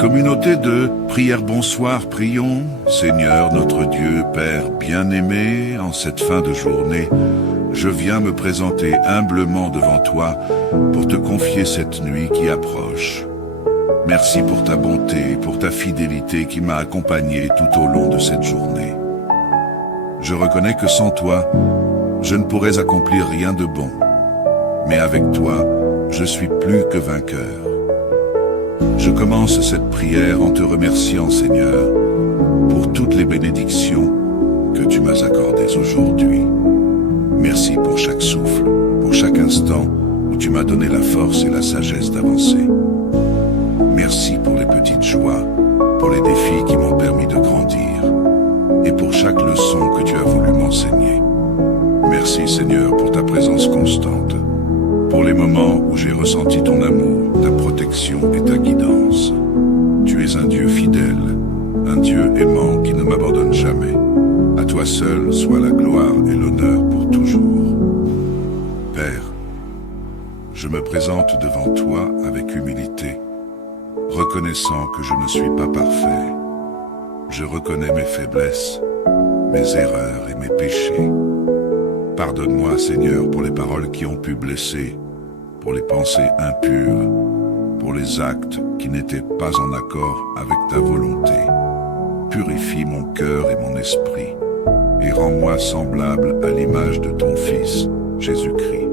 Communauté de prière bonsoir, prions. Seigneur notre Dieu, Père bien-aimé, en cette fin de journée, je viens me présenter humblement devant toi pour te confier cette nuit qui approche. Merci pour ta bonté et pour ta fidélité qui m'a accompagné tout au long de cette journée. Je reconnais que sans toi, je ne pourrais accomplir rien de bon. Mais avec toi, je suis plus que vainqueur. Je commence cette prière en te remerciant, Seigneur, pour toutes les bénédictions que tu m'as accordées aujourd'hui. Merci pour chaque souffle, pour chaque instant où tu m'as donné la force et la sagesse d'avancer. Merci pour les petites joies, pour les défis qui m'ont permis de grandir, et pour chaque leçon que tu as voulu m'enseigner. Merci, Seigneur, pour ta présence constante, pour les moments où j'ai ressenti ton amour, ta protection et ta guidance. Tu es un Dieu fidèle, un Dieu aimant qui ne m'abandonne jamais. À toi seul soit la gloire et l'honneur pour toujours. Père, je me présente devant toi avec humilité, reconnaissant que je ne suis pas parfait. Je reconnais mes faiblesses, mes erreurs et mes péchés. Pardonne-moi, Seigneur, pour les paroles qui ont pu blesser, pour les pensées impures, pour les actes qui n'étaient pas en accord avec ta volonté. Purifie mon cœur et mon esprit, et rends-moi semblable à l'image de ton Fils, Jésus-Christ.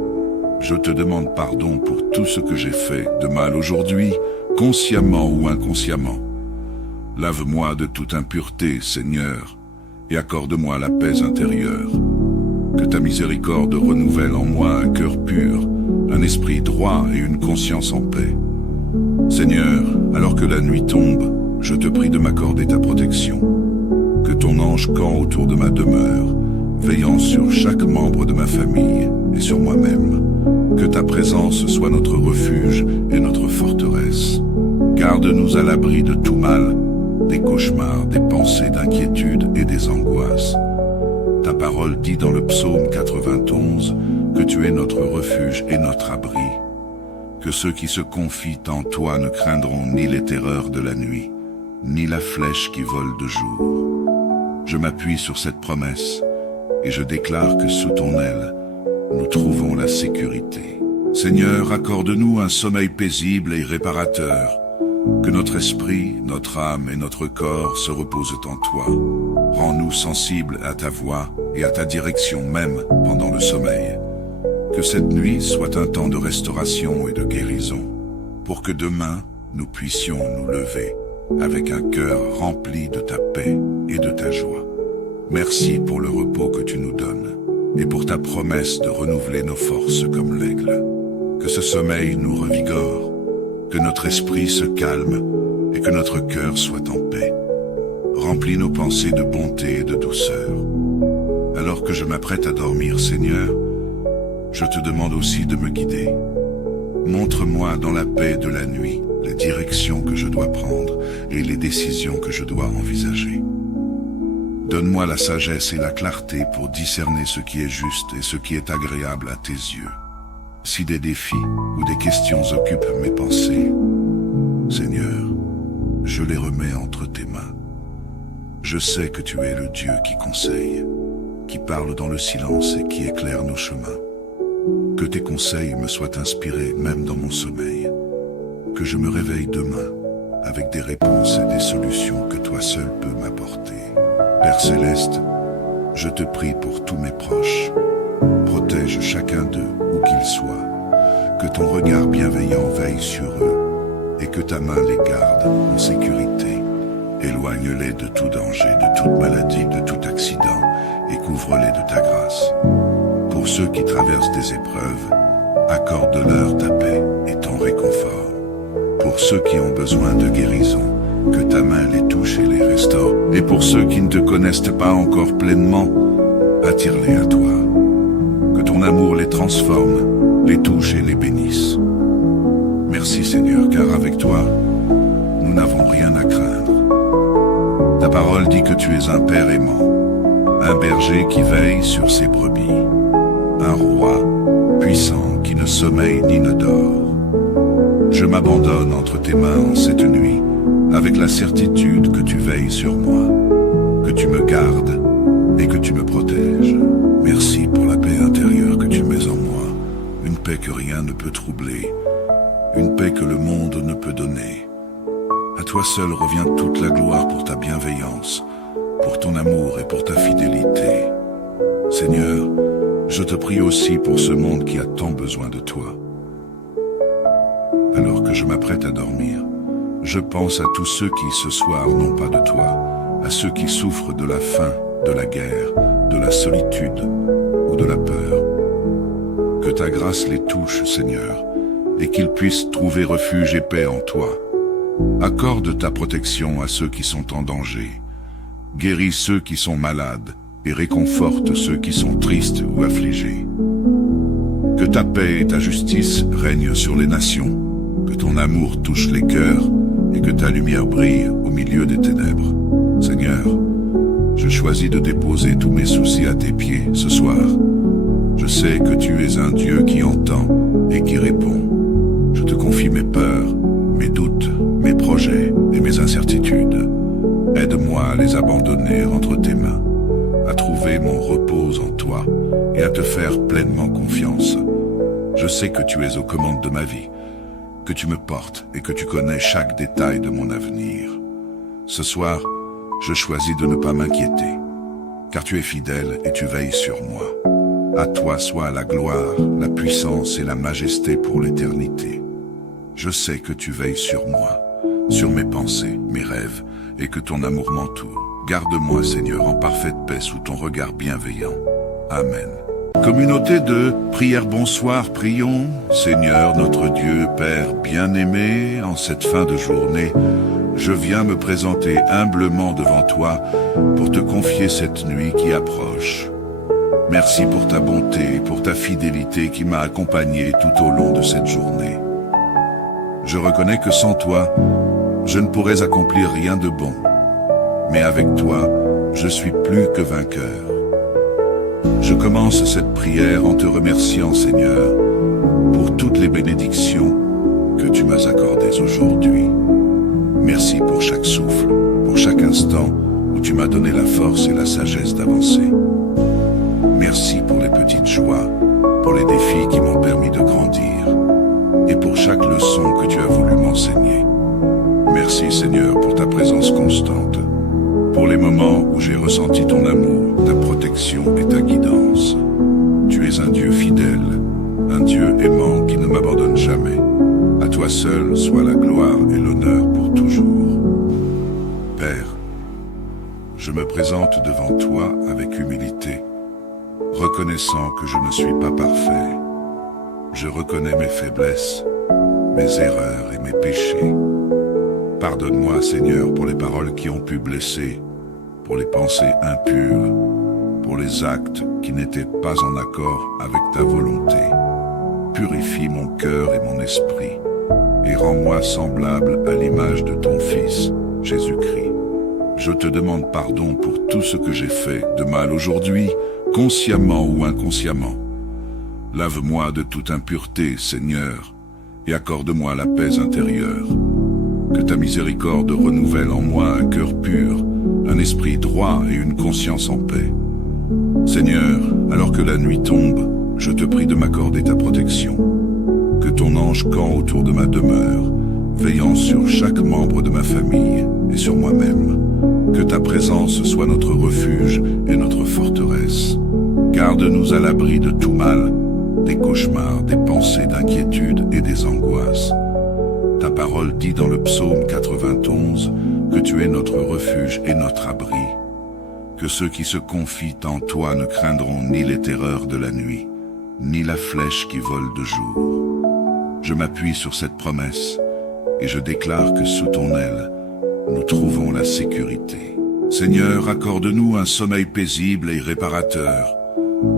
Je te demande pardon pour tout ce que j'ai fait de mal aujourd'hui, consciemment ou inconsciemment. Lave-moi de toute impureté, Seigneur, et accorde-moi la paix intérieure. Que ta miséricorde renouvelle en moi un cœur pur, un esprit droit et une conscience en paix. Seigneur, alors que la nuit tombe, je te prie de m'accorder ta protection. Que ton ange campe autour de ma demeure, veillant sur chaque membre de ma famille et sur moi-même. Que ta présence soit notre refuge et notre forteresse. Garde-nous à l'abri de tout mal, des cauchemars, des pensées d'inquiétude et des angoisses. Ta parole dit dans le psaume 91 que tu es notre refuge et notre abri, que ceux qui se confient en toi ne craindront ni les terreurs de la nuit, ni la flèche qui vole de jour. Je m'appuie sur cette promesse et je déclare que sous ton aile, nous trouvons la sécurité. Seigneur, accorde-nous un sommeil paisible et réparateur, que notre esprit, notre âme et notre corps se reposent en toi. Rends-nous sensibles à ta voix et à ta direction même pendant le sommeil. Que cette nuit soit un temps de restauration et de guérison, pour que demain nous puissions nous lever avec un cœur rempli de ta paix et de ta joie. Merci pour le repos que tu nous donnes et pour ta promesse de renouveler nos forces comme l'aigle. Que ce sommeil nous revigore, que notre esprit se calme et que notre cœur soit en paix. Remplis nos pensées de bonté et de douceur. Alors que je m'apprête à dormir, Seigneur, je te demande aussi de me guider. Montre-moi dans la paix de la nuit les directions que je dois prendre et les décisions que je dois envisager. Donne-moi la sagesse et la clarté pour discerner ce qui est juste et ce qui est agréable à tes yeux. Si des défis ou des questions occupent mes pensées, Seigneur, je les remets entre tes mains. Je sais que tu es le Dieu qui conseille, qui parle dans le silence et qui éclaire nos chemins. Que tes conseils me soient inspirés même dans mon sommeil. Que je me réveille demain avec des réponses et des solutions que toi seul peux m'apporter. Père Céleste, je te prie pour tous mes proches. Protège chacun d'eux où qu'ils soient. Que ton regard bienveillant veille sur eux et que ta main les garde en sécurité. Éloigne-les de tout danger, de toute maladie, de tout accident et couvre-les de ta grâce. Pour ceux qui traversent des épreuves, accorde-leur ta paix et ton réconfort. Pour ceux qui ont besoin de guérison, que ta main les touche et les restaure. Et pour ceux qui ne te connaissent pas encore pleinement, attire-les à toi. Que ton amour les transforme, les touche et les bénisse. Merci Seigneur, car avec toi, nous n'avons rien à craindre. Ta parole dit que tu es un Père aimant, un berger qui veille sur ses brebis, un roi puissant qui ne sommeille ni ne dort. Je m'abandonne entre tes mains en cette nuit avec la certitude que tu veilles sur moi, que tu me gardes et que tu me protèges. Merci pour la paix intérieure que tu mets en moi, une paix que rien ne peut troubler, une paix que le monde ne peut donner. À toi seul revient toute la gloire pour ta bienveillance, pour ton amour et pour ta fidélité. Seigneur, je te prie aussi pour ce monde qui a tant besoin de toi. Alors que je m'apprête à dormir, je pense à tous ceux qui ce soir n'ont pas de toi, à ceux qui souffrent de la faim, de la guerre, de la solitude ou de la peur. Que ta grâce les touche, Seigneur, et qu'ils puissent trouver refuge et paix en toi. Accorde ta protection à ceux qui sont en danger. Guéris ceux qui sont malades et réconforte ceux qui sont tristes ou affligés. Que ta paix et ta justice règnent sur les nations, que ton amour touche les cœurs et que ta lumière brille au milieu des ténèbres. Seigneur, je choisis de déposer tous mes soucis à tes pieds ce soir. Je sais que tu es un Dieu qui entend et qui répond. Je te confie mes peurs, mes doutes, mes projets et mes incertitudes. Aide-moi à les abandonner entre tes mains, à trouver mon repos en toi et à te faire pleinement confiance. Je sais que tu es aux commandes de ma vie, que tu me portes et que tu connais chaque détail de mon avenir. Ce soir, je choisis de ne pas m'inquiéter, car tu es fidèle et tu veilles sur moi. À toi soit la gloire, la puissance et la majesté pour l'éternité. Je sais que tu veilles sur moi, sur mes pensées, mes rêves, et que ton amour m'entoure. Garde-moi, Seigneur, en parfaite paix sous ton regard bienveillant. Amen. Communauté de prière bonsoir, prions. Seigneur, notre Dieu, Père bien-aimé, en cette fin de journée, je viens me présenter humblement devant toi pour te confier cette nuit qui approche. Merci pour ta bonté et pour ta fidélité qui m'a accompagné tout au long de cette journée. Je reconnais que sans toi, je ne pourrais accomplir rien de bon. Mais avec toi, je suis plus que vainqueur. Je commence cette prière en te remerciant, Seigneur, pour toutes les bénédictions que tu m'as accordées aujourd'hui. Merci pour chaque souffle, pour chaque instant où tu m'as donné la force et la sagesse d'avancer. Merci pour les petites joies, pour les défis qui m'ont permis de grandir, et pour chaque leçon que tu as voulu m'enseigner. Merci, Seigneur, pour ta présence constante, pour les moments où j'ai ressenti ton amour, ta protection et ta guidance. Tu es un Dieu fidèle, un Dieu aimant qui ne m'abandonne jamais. À toi seul soit la gloire et l'honneur pour toujours. Père, je me présente devant toi avec humilité, reconnaissant que je ne suis pas parfait. Je reconnais mes faiblesses, mes erreurs et mes péchés. Pardonne-moi, Seigneur, pour les paroles qui ont pu blesser, pour les pensées impures, pour les actes qui n'étaient pas en accord avec ta volonté. Purifie mon cœur et mon esprit, et rends-moi semblable à l'image de ton Fils, Jésus-Christ. Je te demande pardon pour tout ce que j'ai fait de mal aujourd'hui, consciemment ou inconsciemment. Lave-moi de toute impureté, Seigneur, et accorde-moi la paix intérieure. Que ta miséricorde renouvelle en moi un cœur pur, un esprit droit et une conscience en paix. Seigneur, alors que la nuit tombe, je te prie de m'accorder ta protection. Que ton ange campe autour de ma demeure, veillant sur chaque membre de ma famille et sur moi-même. Que ta présence soit notre refuge et notre forteresse. Garde-nous à l'abri de tout mal, des cauchemars, des pensées d'inquiétude et des angoisses. Ta parole dit dans le psaume 91 que tu es notre refuge et notre abri, que ceux qui se confient en toi ne craindront ni les terreurs de la nuit, ni la flèche qui vole de jour. Je m'appuie sur cette promesse et je déclare que sous ton aile, nous trouvons la sécurité. Seigneur, accorde-nous un sommeil paisible et réparateur,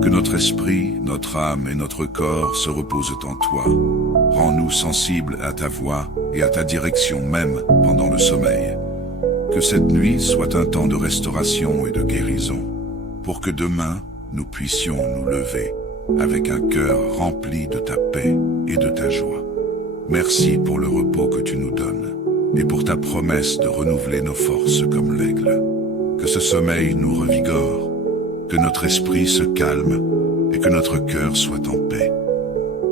que notre esprit, notre âme et notre corps se reposent en toi. Rends-nous sensibles à ta voix et à ta direction même pendant le sommeil. Que cette nuit soit un temps de restauration et de guérison, pour que demain nous puissions nous lever avec un cœur rempli de ta paix et de ta joie. Merci pour le repos que tu nous donnes, et pour ta promesse de renouveler nos forces comme l'aigle. Que ce sommeil nous revigore, que notre esprit se calme et que notre cœur soit en paix.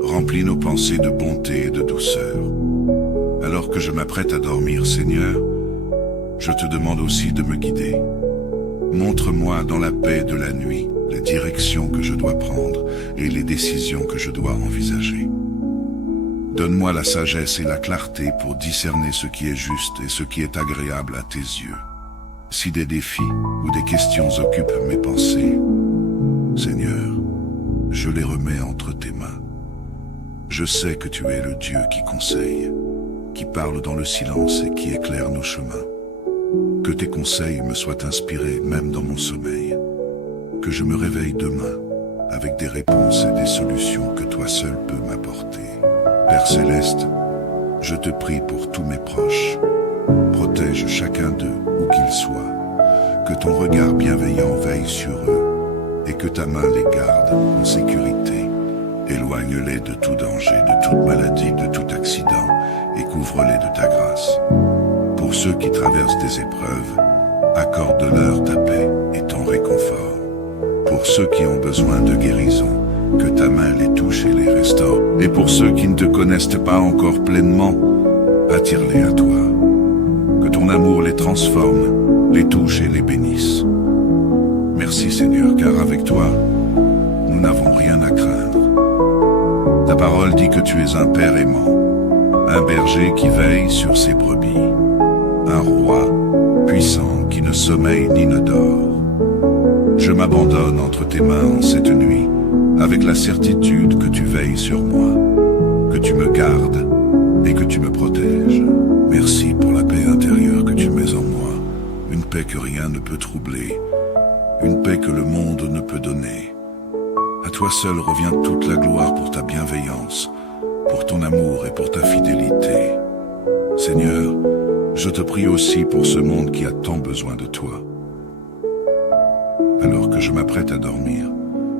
Remplis nos pensées de bonté et de douceur. Alors que je m'apprête à dormir, Seigneur, je te demande aussi de me guider. Montre-moi dans la paix de la nuit les directions que je dois prendre et les décisions que je dois envisager. Donne-moi la sagesse et la clarté pour discerner ce qui est juste et ce qui est agréable à tes yeux. Si des défis ou des questions occupent mes pensées, Seigneur, je les remets entre tes mains. Je sais que tu es le Dieu qui conseille, qui parle dans le silence et qui éclaire nos chemins. Que tes conseils me soient inspirés même dans mon sommeil. Que je me réveille demain avec des réponses et des solutions que toi seul peux m'apporter. Père Céleste, je te prie pour tous mes proches. Protège chacun d'eux, où qu'ils soient. Que ton regard bienveillant veille sur eux et que ta main les garde en sécurité. Éloigne-les de tout danger, de toute maladie, de tout accident et couvre-les de ta grâce. Pour ceux qui traversent des épreuves, accorde-leur ta paix et ton réconfort. Pour ceux qui ont besoin de guérison, que ta main les touche et les restaure. Et pour ceux qui ne te connaissent pas encore pleinement, attire-les à toi. Que ton amour les transforme, les touche et les bénisse. Merci Seigneur, car avec toi, nous n'avons rien à craindre. Ta parole dit que tu es un Père aimant, un berger qui veille sur ses brebis, un roi puissant qui ne sommeille ni ne dort. Je m'abandonne entre tes mains en cette nuit, avec la certitude que tu veilles sur moi, que tu me gardes et que tu me protèges. Merci pour la paix intérieure que tu mets en moi, une paix que rien ne peut troubler, une paix que le monde ne peut donner. À toi seul revient toute la gloire pour ta bienveillance, pour ton amour et pour ta fidélité. Seigneur, je te prie aussi pour ce monde qui a tant besoin de toi. Alors que je m'apprête à dormir,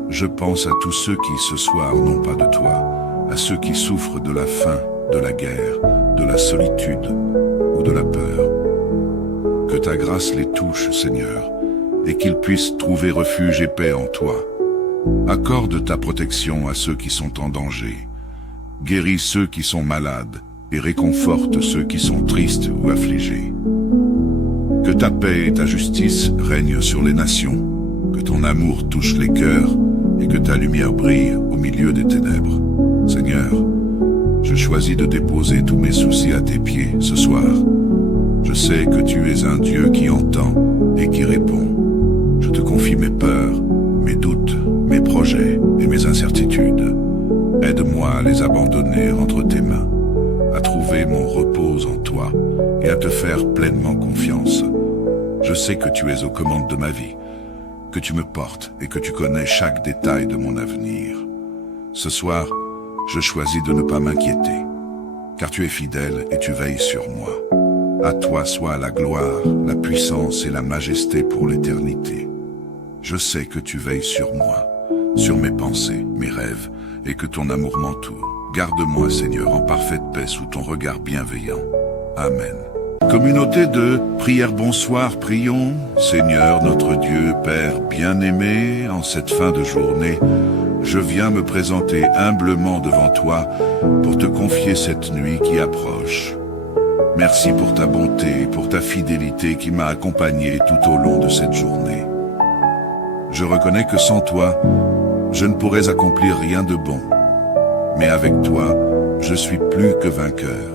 je pense à tous ceux qui ce soir n'ont pas de toi, à ceux qui souffrent de la faim, de la guerre, de la solitude ou de la peur. Que ta grâce les touche, Seigneur, et qu'ils puissent trouver refuge et paix en toi. Accorde ta protection à ceux qui sont en danger. Guéris ceux qui sont malades et réconforte ceux qui sont tristes ou affligés. Que ta paix et ta justice règnent sur les nations, que ton amour touche les cœurs et que ta lumière brille au milieu des ténèbres. Seigneur, je choisis de déposer tous mes soucis à tes pieds ce soir. Je sais que tu es un Dieu qui entend et qui répond. Je te confie mes peurs, mes doutes, mes projets et mes incertitudes. Aide-moi à les abandonner entre tes mains, à trouver mon repos en toi et à te faire pleinement confiance. Je sais que tu es aux commandes de ma vie, que tu me portes et que tu connais chaque détail de mon avenir. Ce soir, je choisis de ne pas m'inquiéter, car tu es fidèle et tu veilles sur moi. À toi soit la gloire, la puissance et la majesté pour l'éternité. Je sais que tu veilles sur moi, sur mes pensées, mes rêves, et que ton amour m'entoure. Garde-moi, Seigneur, en parfaite paix sous ton regard bienveillant. Amen. Communauté de prière bonsoir, prions. Seigneur, notre Dieu, Père bien-aimé, en cette fin de journée, je viens me présenter humblement devant toi pour te confier cette nuit qui approche. Merci pour ta bonté et pour ta fidélité qui m'a accompagné tout au long de cette journée. Je reconnais que sans toi, je ne pourrais accomplir rien de bon. Mais avec toi, je suis plus que vainqueur.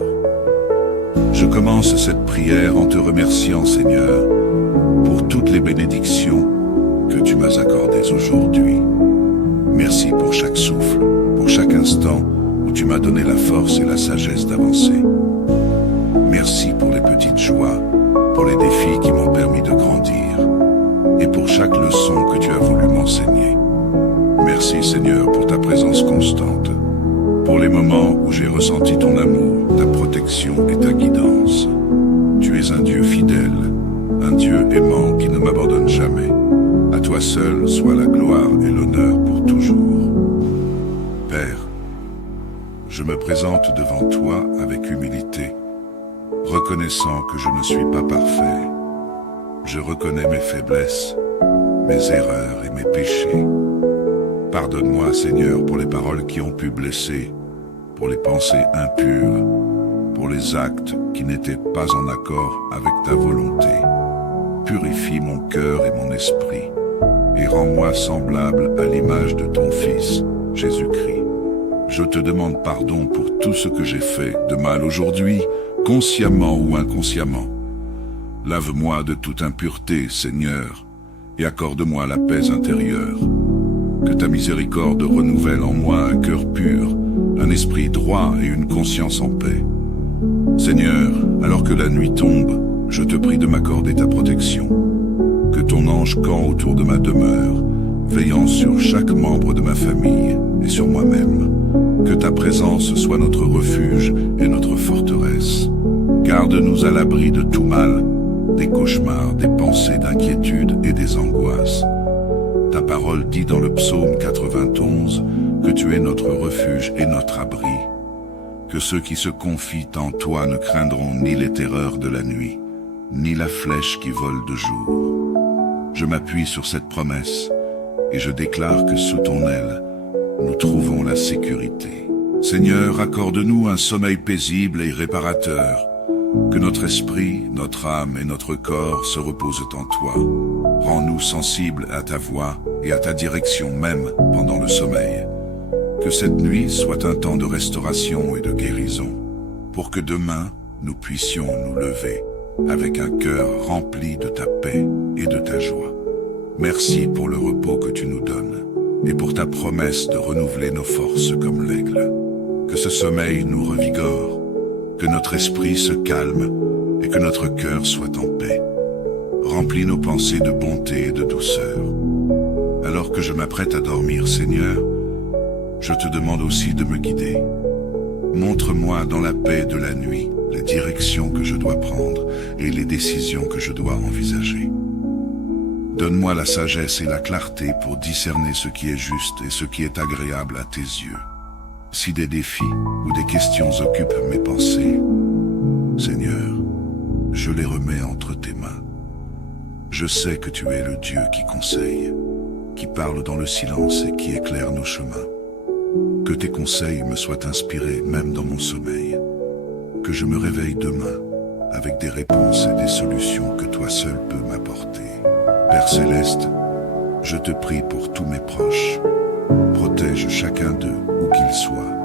Je commence cette prière en te remerciant, Seigneur, pour toutes les bénédictions que tu m'as accordées aujourd'hui. Merci pour chaque souffle, pour chaque instant où tu m'as donné la force et la sagesse d'avancer. Merci pour les petites joies, pour les défis qui m'ont permis de grandir, et pour chaque leçon que tu as voulu m'enseigner. Merci Seigneur pour ta présence constante, pour les moments où j'ai ressenti ton amour, ta protection et ta guidance. Tu es un Dieu fidèle, un Dieu aimant qui ne m'abandonne jamais. À toi seul soit la gloire et l'honneur pour toujours. Père, je me présente devant toi avec humilité, reconnaissant que je ne suis pas parfait. Je reconnais mes faiblesses, mes erreurs et mes péchés. Pardonne-moi, Seigneur, pour les paroles qui ont pu blesser, pour les pensées impures, pour les actes qui n'étaient pas en accord avec ta volonté. Purifie mon cœur et mon esprit, et rends-moi semblable à l'image de ton Fils, Jésus-Christ. Je te demande pardon pour tout ce que j'ai fait de mal aujourd'hui, consciemment ou inconsciemment. Lave-moi de toute impureté, Seigneur, et accorde-moi la paix intérieure. Que ta miséricorde renouvelle en moi un cœur pur, un esprit droit et une conscience en paix. Seigneur, alors que la nuit tombe, je te prie de m'accorder ta protection. Que ton ange campe autour de ma demeure, veillant sur chaque membre de ma famille et sur moi-même. Que ta présence soit notre refuge et notre forteresse. Garde-nous à l'abri de tout mal, des cauchemars, des pensées d'inquiétude et des angoisses. Ta parole dit dans le psaume 91 que tu es notre refuge et notre abri. Que ceux qui se confient en toi ne craindront ni les terreurs de la nuit, ni la flèche qui vole de jour. Je m'appuie sur cette promesse et je déclare que sous ton aile, nous trouvons la sécurité. Seigneur, accorde-nous un sommeil paisible et réparateur. Que notre esprit, notre âme et notre corps se reposent en toi. Rends-nous sensibles à ta voix et à ta direction même pendant le sommeil. Que cette nuit soit un temps de restauration et de guérison, pour que demain nous puissions nous lever avec un cœur rempli de ta paix et de ta joie. Merci pour le repos que tu nous donnes et pour ta promesse de renouveler nos forces comme l'aigle. Que ce sommeil nous revigore, que notre esprit se calme et que notre cœur soit en paix. Remplis nos pensées de bonté et de douceur. Alors que je m'apprête à dormir, Seigneur, je te demande aussi de me guider. Montre-moi dans la paix de la nuit les directions que je dois prendre et les décisions que je dois envisager. Donne-moi la sagesse et la clarté pour discerner ce qui est juste et ce qui est agréable à tes yeux. Si des défis ou des questions occupent mes pensées, Seigneur, je les remets entre tes mains. Je sais que tu es le Dieu qui conseille, qui parle dans le silence et qui éclaire nos chemins. Que tes conseils me soient inspirés même dans mon sommeil. Que je me réveille demain avec des réponses et des solutions que toi seul peux m'apporter. Père Céleste, je te prie pour tous mes proches. Protège chacun d'eux où qu'ils soient.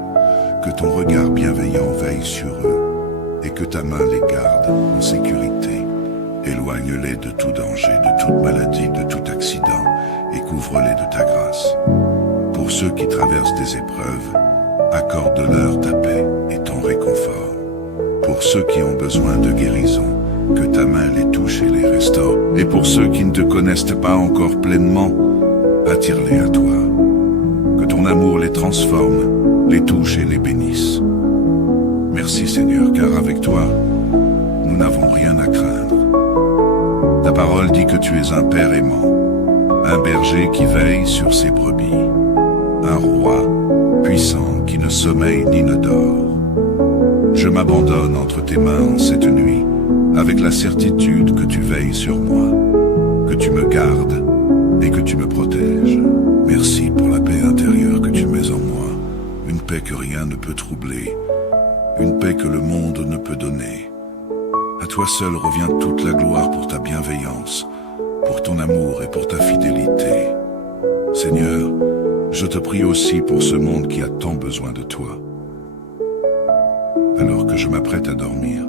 Que ton regard bienveillant veille sur eux et que ta main les garde en sécurité. Éloigne-les de tout danger, de toute maladie, de tout accident et couvre-les de ta grâce. Pour ceux qui traversent des épreuves, accorde-leur ta paix et ton réconfort. Pour ceux qui ont besoin de guérison, que ta main les touche et les restaure. Et pour ceux qui ne te connaissent pas encore pleinement, attire-les à toi. Que ton amour les transforme, les touche et les bénisse. Merci Seigneur, car avec toi, nous n'avons rien à craindre. Ta parole dit que tu es un Père aimant, un berger qui veille sur ses brebis, un roi puissant qui ne sommeille ni ne dort. Je m'abandonne entre tes mains en cette nuit, avec la certitude que tu veilles sur moi, que tu me gardes et que tu me protèges. Merci pour la paix intérieure que tu mets en moi, une paix que rien ne peut troubler, une paix que le monde ne peut donner. À toi seul revient toute la gloire pour ta bienveillance, pour ton amour et pour ta fidélité. Seigneur, je te prie aussi pour ce monde qui a tant besoin de toi. Alors que je m'apprête à dormir,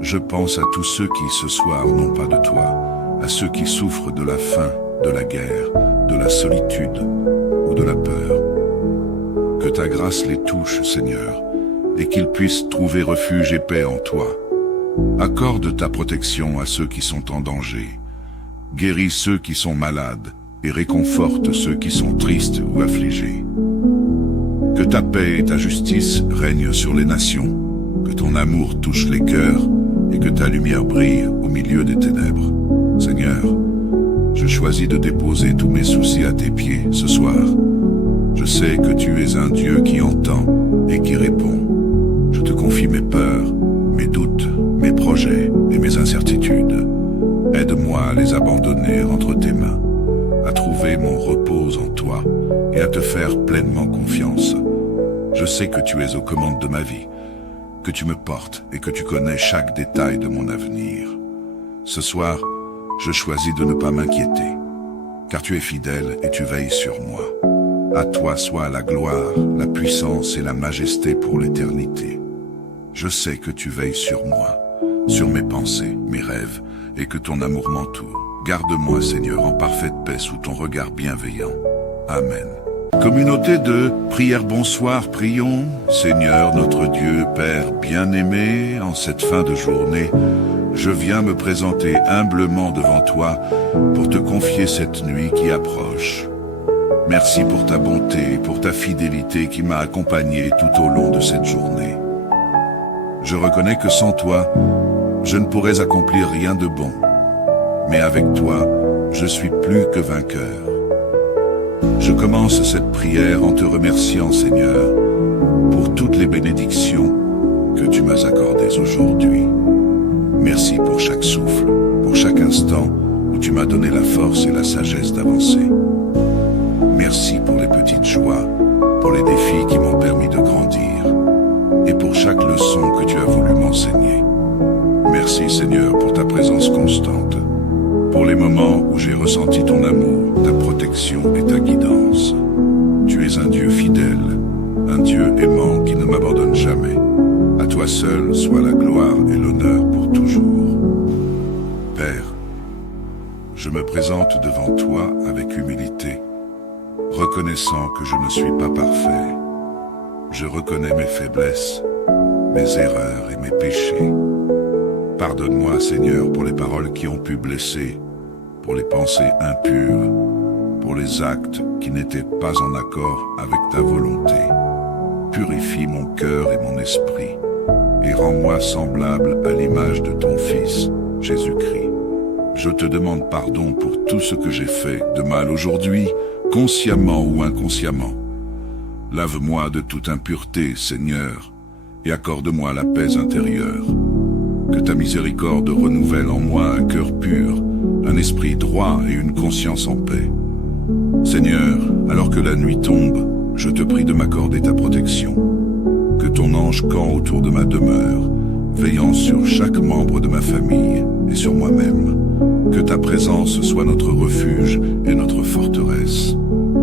je pense à tous ceux qui ce soir n'ont pas de toi, à ceux qui souffrent de la faim, de la guerre, de la solitude ou de la peur. Que ta grâce les touche, Seigneur, et qu'ils puissent trouver refuge et paix en toi. Accorde ta protection à ceux qui sont en danger. Guéris ceux qui sont malades et réconforte ceux qui sont tristes ou affligés. Que ta paix et ta justice règnent sur les nations, que ton amour touche les cœurs et que ta lumière brille au milieu des ténèbres. Seigneur, je choisis de déposer tous mes soucis à tes pieds ce soir. Je sais que tu es un Dieu qui entend et qui répond. Je te confie mes peurs, mes doutes, mes projets projets et mes incertitudes. Aide-moi à les abandonner entre tes mains, à trouver mon repos en toi et à te faire pleinement confiance. Je sais que tu es aux commandes de ma vie, que tu me portes et que tu connais chaque détail de mon avenir. Ce soir, je choisis de ne pas m'inquiéter, car tu es fidèle et tu veilles sur moi. À toi soit la gloire, la puissance et la majesté pour l'éternité. Je sais que tu veilles sur moi, sur mes pensées, mes rêves, et que ton amour m'entoure. Garde-moi, Seigneur, en parfaite paix sous ton regard bienveillant. Amen. Communauté de prière bonsoir, prions. Seigneur, notre Dieu, Père bien-aimé, en cette fin de journée, je viens me présenter humblement devant toi pour te confier cette nuit qui approche. Merci pour ta bonté et pour ta fidélité qui m'a accompagné tout au long de cette journée. Je reconnais que sans toi, je ne pourrais accomplir rien de bon. Mais avec toi, je suis plus que vainqueur. Je commence cette prière en te remerciant, Seigneur, pour toutes les bénédictions que tu m'as accordées aujourd'hui. Merci pour chaque souffle, pour chaque instant où tu m'as donné la force et la sagesse d'avancer. Merci pour les petites joies, pour les défis qui m'ont permis de grandir, et pour chaque leçon que tu as voulu m'enseigner. Merci, Seigneur, pour ta présence constante, pour les moments où j'ai ressenti ton amour, ta protection et ta guidance. Tu es un Dieu fidèle, un Dieu aimant qui ne m'abandonne jamais. À toi seul soit la gloire et l'honneur pour toujours. Père, je me présente devant toi avec humilité, reconnaissant que je ne suis pas parfait. Je reconnais mes faiblesses, mes erreurs et mes péchés. Pardonne-moi, Seigneur, pour les paroles qui ont pu blesser, pour les pensées impures, pour les actes qui n'étaient pas en accord avec ta volonté. Purifie mon cœur et mon esprit, et rends-moi semblable à l'image de ton Fils, Jésus-Christ. Je te demande pardon pour tout ce que j'ai fait de mal aujourd'hui, consciemment ou inconsciemment. Lave-moi de toute impureté, Seigneur, et accorde-moi la paix intérieure. Que ta miséricorde renouvelle en moi un cœur pur, un esprit droit et une conscience en paix. Seigneur, alors que la nuit tombe, je te prie de m'accorder ta protection. Que ton ange campe autour de ma demeure, veillant sur chaque membre de ma famille et sur moi-même. Que ta présence soit notre refuge et notre forteresse.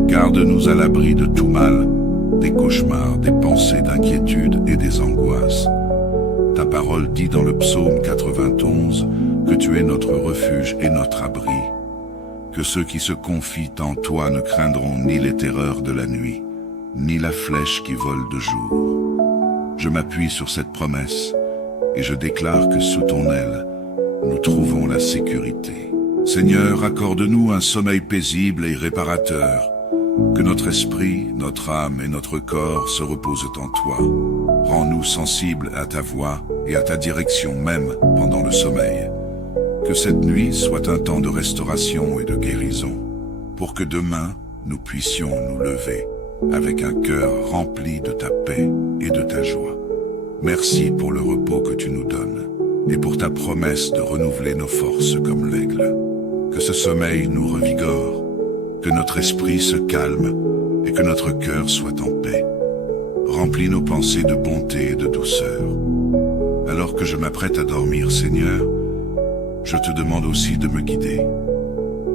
Garde-nous à l'abri de tout mal, des cauchemars, des pensées d'inquiétude et des angoisses. Ta parole dit dans le psaume 91 que tu es notre refuge et notre abri, que ceux qui se confient en toi ne craindront ni les terreurs de la nuit, ni la flèche qui vole de jour. Je m'appuie sur cette promesse et je déclare que sous ton aile, nous trouvons la sécurité. Seigneur, accorde-nous un sommeil paisible et réparateur, que notre esprit, notre âme et notre corps se reposent en toi. Rends-nous sensibles à ta voix et à ta direction même pendant le sommeil. Que cette nuit soit un temps de restauration et de guérison, pour que demain nous puissions nous lever avec un cœur rempli de ta paix et de ta joie. Merci pour le repos que tu nous donnes et pour ta promesse de renouveler nos forces comme l'aigle. Que ce sommeil nous revigore, que notre esprit se calme et que notre cœur soit en paix. Remplis nos pensées de bonté et de douceur. Alors que je m'apprête à dormir, Seigneur, je te demande aussi de me guider.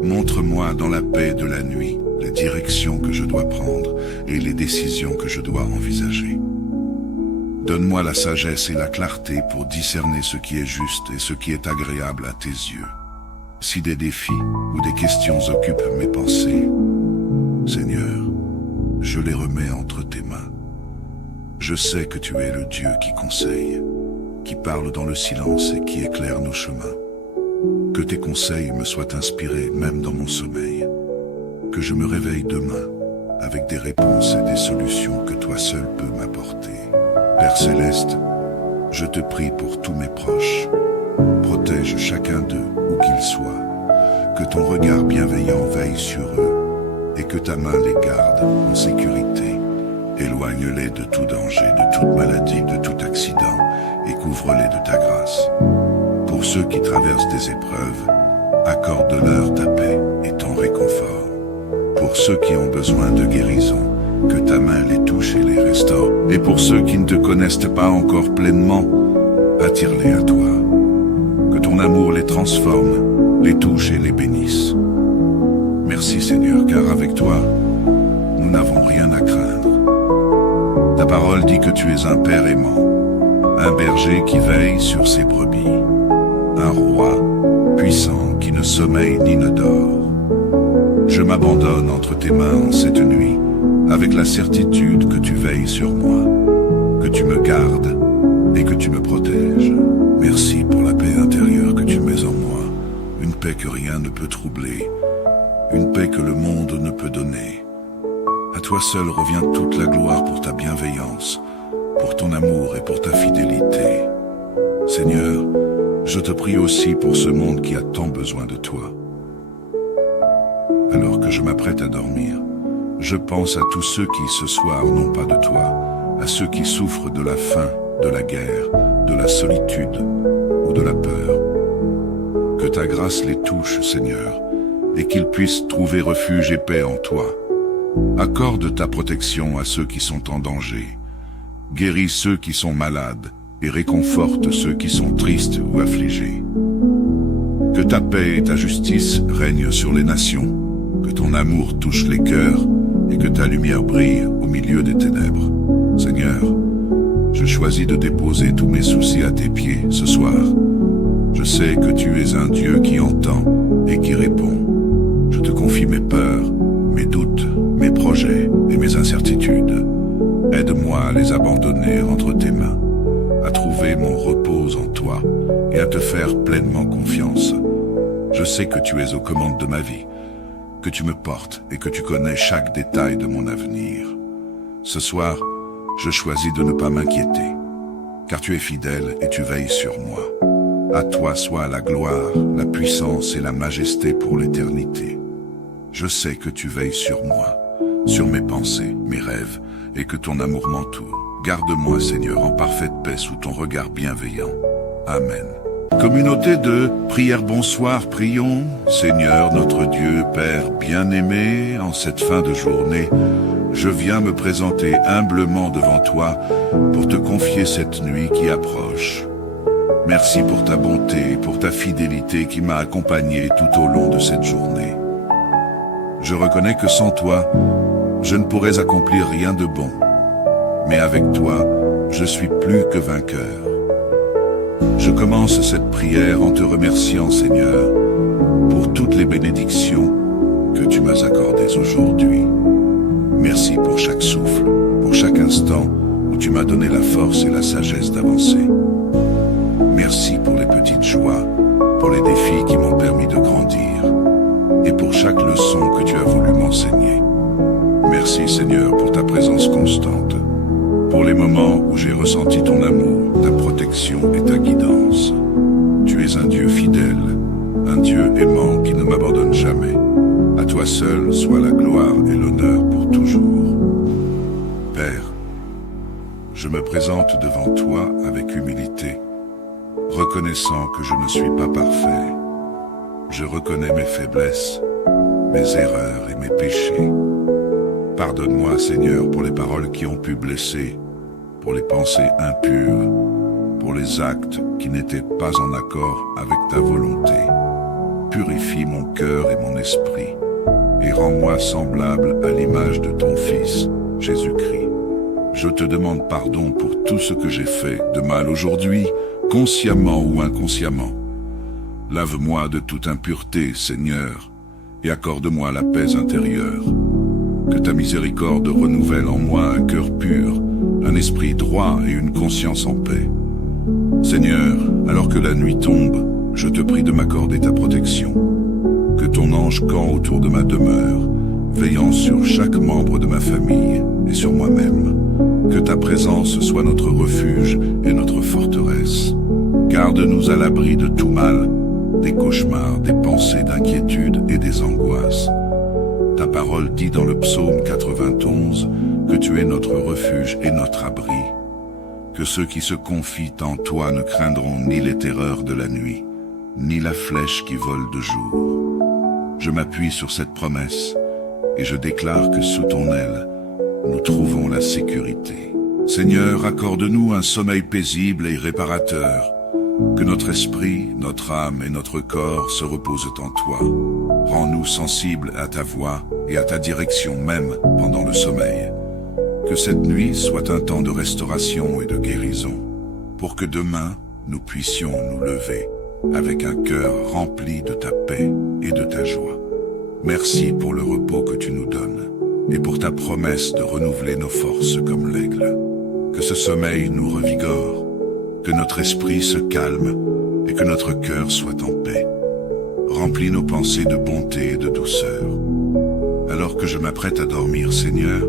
Montre-moi dans la paix de la nuit les directions que je dois prendre et les décisions que je dois envisager. Donne-moi la sagesse et la clarté pour discerner ce qui est juste et ce qui est agréable à tes yeux. Si des défis ou des questions occupent mes pensées, Seigneur, je les remets entre tes mains. Je sais que tu es le Dieu qui conseille, qui parle dans le silence et qui éclaire nos chemins. Que tes conseils me soient inspirés même dans mon sommeil. Que je me réveille demain avec des réponses et des solutions que toi seul peux m'apporter. Père Céleste, je te prie pour tous mes proches. Protège chacun d'eux, où qu'ils soient. Que ton regard bienveillant veille sur eux et que ta main les garde en sécurité. Éloigne-les de tout danger, de toute maladie, de tout accident et couvre-les de ta grâce. pour ceux qui traversent des épreuves, accorde-leur ta paix et ton réconfort. Pour ceux qui ont besoin de guérison, que ta main les touche et les restaure. Et pour ceux qui ne te connaissent pas encore pleinement, attire-les à toi. Que ton amour les transforme, les touche et les bénisse. Merci Seigneur, car avec toi, nous n'avons rien à craindre. Ta parole dit que tu es un Père aimant, un berger qui veille sur ses brebis, un roi puissant qui ne sommeille ni ne dort. Je m'abandonne entre tes mains en cette nuit, avec la certitude que tu veilles sur moi, que tu me gardes et que tu me protèges. Merci pour la paix intérieure que tu mets en moi, une paix que rien ne peut troubler, une paix que le monde ne peut donner. À toi seul revient toute la gloire pour ta bienveillance, pour ton amour et pour ta fidélité. Seigneur, je te prie aussi pour ce monde qui a tant besoin de toi. Alors que je m'apprête à dormir, je pense à tous ceux qui ce soir n'ont pas de toi, à ceux qui souffrent de la faim, de la guerre, de la solitude ou de la peur. Que ta grâce les touche, Seigneur, et qu'ils puissent trouver refuge et paix en toi. Accorde ta protection à ceux qui sont en danger. Guéris ceux qui sont malades et réconforte ceux qui sont tristes ou affligés. Que ta paix et ta justice règnent sur les nations, que ton amour touche les cœurs et que ta lumière brille au milieu des ténèbres. Seigneur, je choisis de déposer tous mes soucis à tes pieds ce soir. Je sais que tu es un Dieu qui entend et qui répond. Je te confie mes peurs, mes doutes, mes projets et mes incertitudes. Aide-moi à les abandonner entre tes mains, à trouver mon repos en toi et à te faire pleinement confiance. Je sais que tu es aux commandes de ma vie, que tu me portes et que tu connais chaque détail de mon avenir. Ce soir, je choisis de ne pas m'inquiéter, car tu es fidèle et tu veilles sur moi. À toi soit la gloire, la puissance et la majesté pour l'éternité. Je sais que tu veilles sur moi, sur mes pensées, mes rêves, et que ton amour m'entoure. Garde-moi, Seigneur, en parfaite paix sous ton regard bienveillant. Amen. Communauté de prière bonsoir, prions. Seigneur, notre Dieu, Père bien-aimé, en cette fin de journée, je viens me présenter humblement devant toi pour te confier cette nuit qui approche. Merci pour ta bonté et pour ta fidélité qui m'a accompagné tout au long de cette journée. Je reconnais que sans toi, je ne pourrais accomplir rien de bon. Mais avec toi, je suis plus que vainqueur. Je commence cette prière en te remerciant, Seigneur, pour toutes les bénédictions que tu m'as accordées aujourd'hui. Merci pour chaque souffle, pour chaque instant où tu m'as donné la force et la sagesse d'avancer. Merci pour les petites joies, pour les défis qui m'ont permis de grandir, et pour chaque leçon que tu as voulu m'enseigner. Merci, Seigneur, pour ta présence constante, pour les moments où j'ai ressenti ton amour, ta protection et ta guidance. Tu es un Dieu fidèle, un Dieu aimant qui ne m'abandonne jamais. À toi seul soit la gloire et l'honneur pour toujours. Père, je me présente devant toi avec humilité, reconnaissant que je ne suis pas parfait. Je reconnais mes faiblesses, mes erreurs et mes péchés. Pardonne-moi, Seigneur, pour les paroles qui ont pu blesser, pour les pensées impures, pour les actes qui n'étaient pas en accord avec ta volonté. Purifie mon cœur et mon esprit, et rends-moi semblable à l'image de ton Fils, Jésus-Christ. Je te demande pardon pour tout ce que j'ai fait de mal aujourd'hui, consciemment ou inconsciemment. Lave-moi de toute impureté, Seigneur, et accorde-moi la paix intérieure. Que ta miséricorde renouvelle en moi un cœur pur, un esprit droit et une conscience en paix. Seigneur, alors que la nuit tombe, je te prie de m'accorder ta protection. Que ton ange campe autour de ma demeure, veillant sur chaque membre de ma famille et sur moi-même. Que ta présence soit notre refuge et notre forteresse. Garde-nous à l'abri de tout mal, des cauchemars, des pensées d'inquiétude et des angoisses. Ta parole dit dans le psaume 91 que tu es notre refuge et notre abri, que ceux qui se confient en toi ne craindront ni les terreurs de la nuit, ni la flèche qui vole de jour. Je m'appuie sur cette promesse et je déclare que sous ton aile, nous trouvons la sécurité. Seigneur, accorde-nous un sommeil paisible et réparateur, que notre esprit, notre âme et notre corps se reposent en toi. Rends-nous sensibles à ta voix et à ta direction même pendant le sommeil. Que cette nuit soit un temps de restauration et de guérison, pour que demain, nous puissions nous lever avec un cœur rempli de ta paix et de ta joie. Merci pour le repos que tu nous donnes et pour ta promesse de renouveler nos forces comme l'aigle. Que ce sommeil nous revigore, que notre esprit se calme et que notre cœur soit en paix. Remplis nos pensées de bonté et de douceur. Alors que je m'apprête à dormir, Seigneur,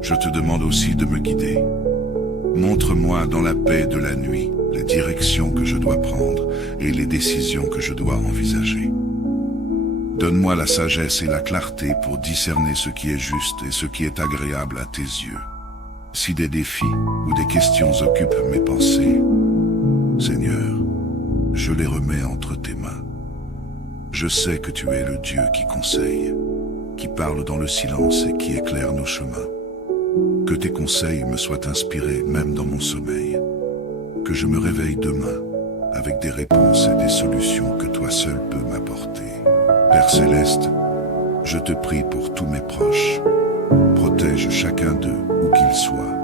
je te demande aussi de me guider. Montre-moi dans la paix de la nuit les directions que je dois prendre et les décisions que je dois envisager. Donne-moi la sagesse et la clarté pour discerner ce qui est juste et ce qui est agréable à tes yeux. Si des défis ou des questions occupent mes pensées, Seigneur, je les remets entre tes mains. Je sais que tu es le Dieu qui conseille, qui parle dans le silence et qui éclaire nos chemins. Que tes conseils me soient inspirés même dans mon sommeil. Que je me réveille demain avec des réponses et des solutions que toi seul peux m'apporter. Père Céleste, je te prie pour tous mes proches. Protège chacun d'eux, où qu'ils soient.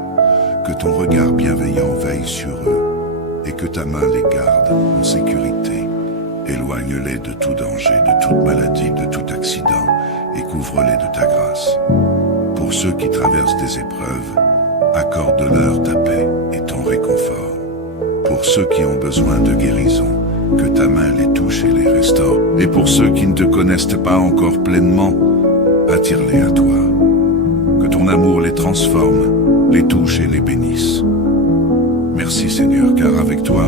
Que ton regard bienveillant veille sur eux et que ta main les garde en sécurité. Éloigne-les de tout danger, de toute maladie, de tout accident et couvre-les de ta grâce. Pour ceux qui traversent des épreuves, accorde-leur ta paix et ton réconfort. Pour ceux qui ont besoin de guérison, que ta main les touche et les restaure. Et pour ceux qui ne te connaissent pas encore pleinement, attire-les à toi. Que ton amour les transforme, les touche et les bénisse. Merci Seigneur, car avec toi,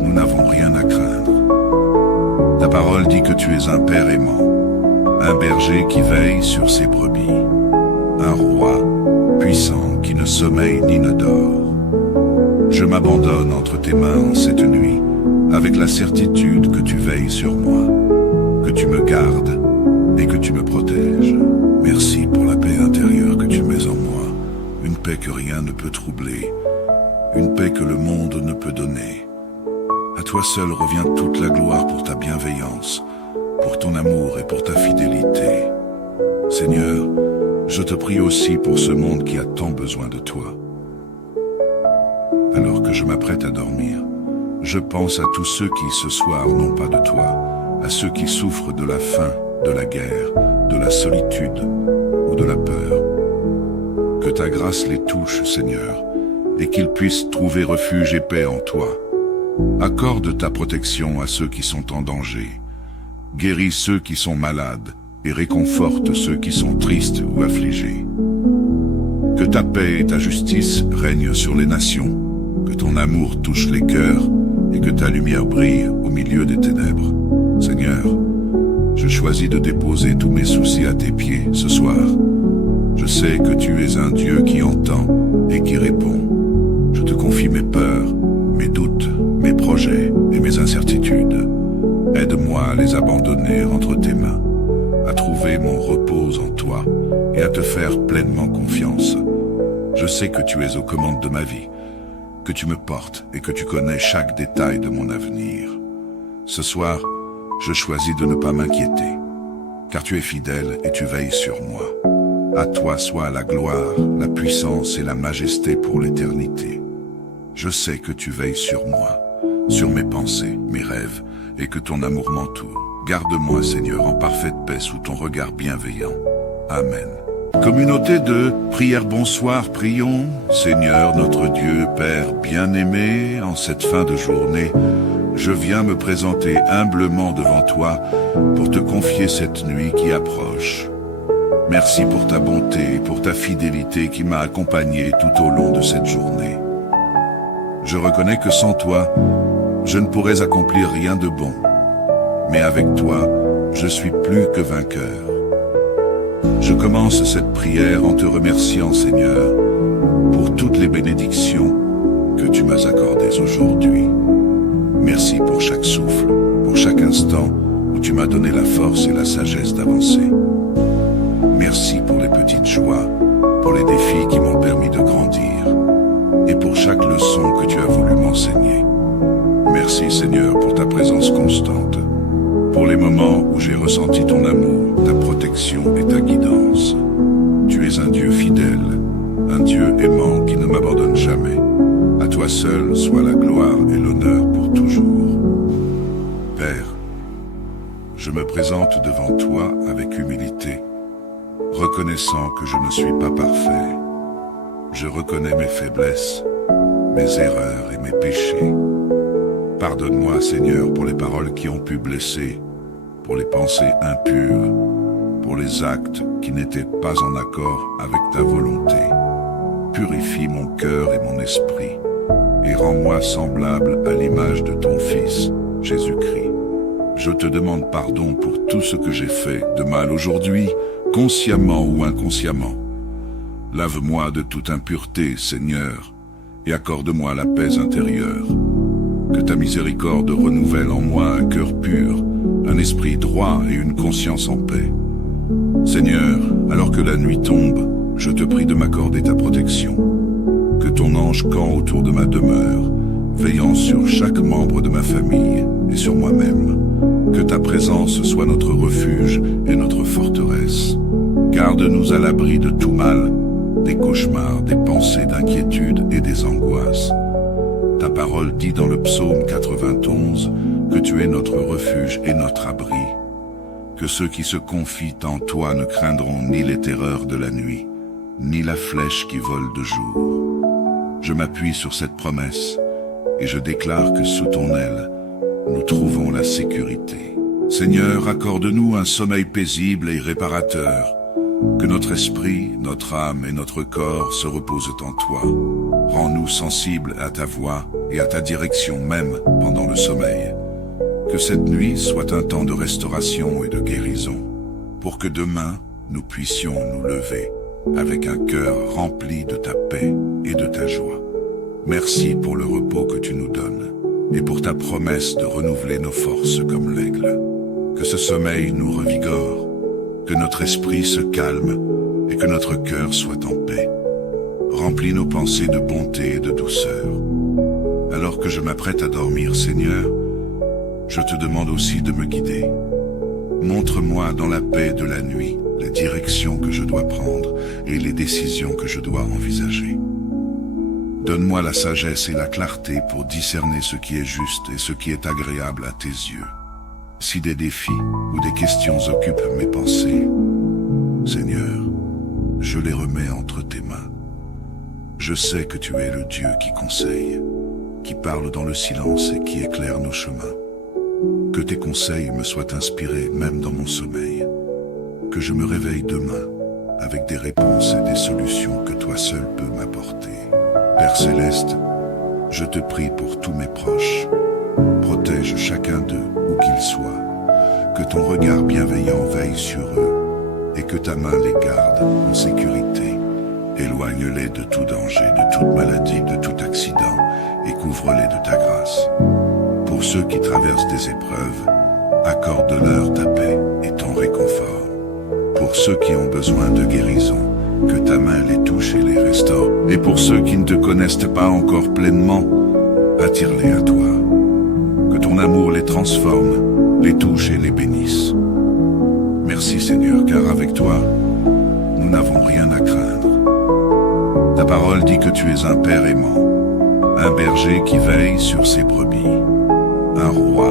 nous n'avons rien à craindre. Ta parole dit que tu es un Père aimant, un berger qui veille sur ses brebis, un roi puissant qui ne sommeille ni ne dort. Je m'abandonne entre tes mains en cette nuit, avec la certitude que tu veilles sur moi, que tu me gardes et que tu me protèges. Merci pour la paix intérieure que tu mets en moi, une paix que rien ne peut troubler, une paix que le monde ne peut donner. À toi seul revient toute la gloire pour ta bienveillance, pour ton amour et pour ta fidélité. Seigneur, je te prie aussi pour ce monde qui a tant besoin de toi. Alors que je m'apprête à dormir, je pense à tous ceux qui ce soir n'ont pas de toi, à ceux qui souffrent de la faim, de la guerre, de la solitude ou de la peur. Que ta grâce les touche, Seigneur, et qu'ils puissent trouver refuge et paix en toi. Accorde ta protection à ceux qui sont en danger. Guéris ceux qui sont malades et réconforte ceux qui sont tristes ou affligés. Que ta paix et ta justice règnent sur les nations, que ton amour touche les cœurs et que ta lumière brille au milieu des ténèbres. Seigneur, je choisis de déposer tous mes soucis à tes pieds ce soir. Je sais que tu es un Dieu qui entend et qui répond. Je te confie mes peurs, mes doutes, mes projets et mes incertitudes. Aide-moi à les abandonner entre tes mains, à trouver mon repos en toi et à te faire pleinement confiance. Je sais que tu es aux commandes de ma vie, que tu me portes et que tu connais chaque détail de mon avenir. Ce soir, je choisis de ne pas m'inquiéter, car tu es fidèle et tu veilles sur moi. À toi soit la gloire, la puissance et la majesté pour l'éternité. Je sais que tu veilles sur moi, sur mes pensées, mes rêves, et que ton amour m'entoure. Garde-moi, Seigneur, en parfaite paix sous ton regard bienveillant. Amen. Communauté de prière bonsoir, prions. Seigneur, notre Dieu, Père bien-aimé, en cette fin de journée, je viens me présenter humblement devant toi pour te confier cette nuit qui approche. Merci pour ta bonté et pour ta fidélité qui m'a accompagné tout au long de cette journée. Je reconnais que sans toi, je ne pourrais accomplir rien de bon. Mais avec toi, je suis plus que vainqueur. Je commence cette prière en te remerciant, Seigneur, pour toutes les bénédictions que tu m'as accordées aujourd'hui. Merci pour chaque souffle, pour chaque instant où tu m'as donné la force et la sagesse d'avancer. Merci pour les petites joies, pour les défis qui m'ont permis de grandir, et pour chaque leçon que tu as voulu m'enseigner. Merci Seigneur pour ta présence constante, pour les moments où j'ai ressenti ton amour, ta protection et ta guidance. Tu es un Dieu fidèle, un Dieu aimant qui ne m'abandonne jamais. À toi seul soit la gloire et l'honneur pour toujours. Père, je me présente devant toi avec humilité, reconnaissant que je ne suis pas parfait. Je reconnais mes faiblesses, mes erreurs et mes péchés. Pardonne-moi, Seigneur, pour les paroles qui ont pu blesser, pour les pensées impures, pour les actes qui n'étaient pas en accord avec ta volonté. Purifie mon cœur et mon esprit, et rends-moi semblable à l'image de ton Fils, Jésus-Christ. Je te demande pardon pour tout ce que j'ai fait de mal aujourd'hui, consciemment ou inconsciemment. Lave-moi de toute impureté, Seigneur, et accorde-moi la paix intérieure. Que ta miséricorde renouvelle en moi un cœur pur, un esprit droit et une conscience en paix. Seigneur, alors que la nuit tombe, je te prie de m'accorder ta protection. Que ton ange campe autour de ma demeure, veillant sur chaque membre de ma famille et sur moi-même. Que ta présence soit notre refuge et notre forteresse. Garde-nous à l'abri de tout mal, des cauchemars, des pensées d'inquiétude et des angoisses. Ta parole dit dans le psaume 91 que tu es notre refuge et notre abri, que ceux qui se confient en toi ne craindront ni les terreurs de la nuit, ni la flèche qui vole de jour. Je m'appuie sur cette promesse et je déclare que sous ton aile, nous trouvons la sécurité. Seigneur, accorde-nous un sommeil paisible et réparateur, que notre esprit, notre âme et notre corps se reposent en toi. Rends-nous sensibles à ta voix et à ta direction même pendant le sommeil. Que cette nuit soit un temps de restauration et de guérison, pour que demain nous puissions nous lever avec un cœur rempli de ta paix et de ta joie. Merci pour le repos que tu nous donnes et pour ta promesse de renouveler nos forces comme l'aigle. Que ce sommeil nous revigore, que notre esprit se calme et que notre cœur soit en paix. Remplis nos pensées de bonté et de douceur. Alors que je m'apprête à dormir, Seigneur, je te demande aussi de me guider. Montre-moi dans la paix de la nuit la direction que je dois prendre et les décisions que je dois envisager. Donne-moi la sagesse et la clarté pour discerner ce qui est juste et ce qui est agréable à tes yeux. Si des défis ou des questions occupent mes pensées, Seigneur, je les remets entre tes mains. Je sais que tu es le Dieu qui conseille, qui parle dans le silence et qui éclaire nos chemins. Que tes conseils me soient inspirés même dans mon sommeil. Que je me réveille demain avec des réponses et des solutions que toi seul peux m'apporter. Père Céleste, je te prie pour tous mes proches. Protège chacun d'eux où qu'ils soient. Que ton regard bienveillant veille sur eux et que ta main les garde en sécurité. Éloigne-les de tout danger, de toute maladie, de tout accident et couvre-les de ta grâce. Pour ceux qui traversent des épreuves, accorde-leur ta paix et ton réconfort. Pour ceux qui ont besoin de guérison, que ta main les touche et les restaure. Et pour ceux qui ne te connaissent pas encore pleinement, attire-les à toi. Que ton amour les transforme, les touche et les bénisse. Merci Seigneur, car avec toi, nous n'avons rien à craindre. Ta parole dit que tu es un Père aimant, un berger qui veille sur ses brebis, un roi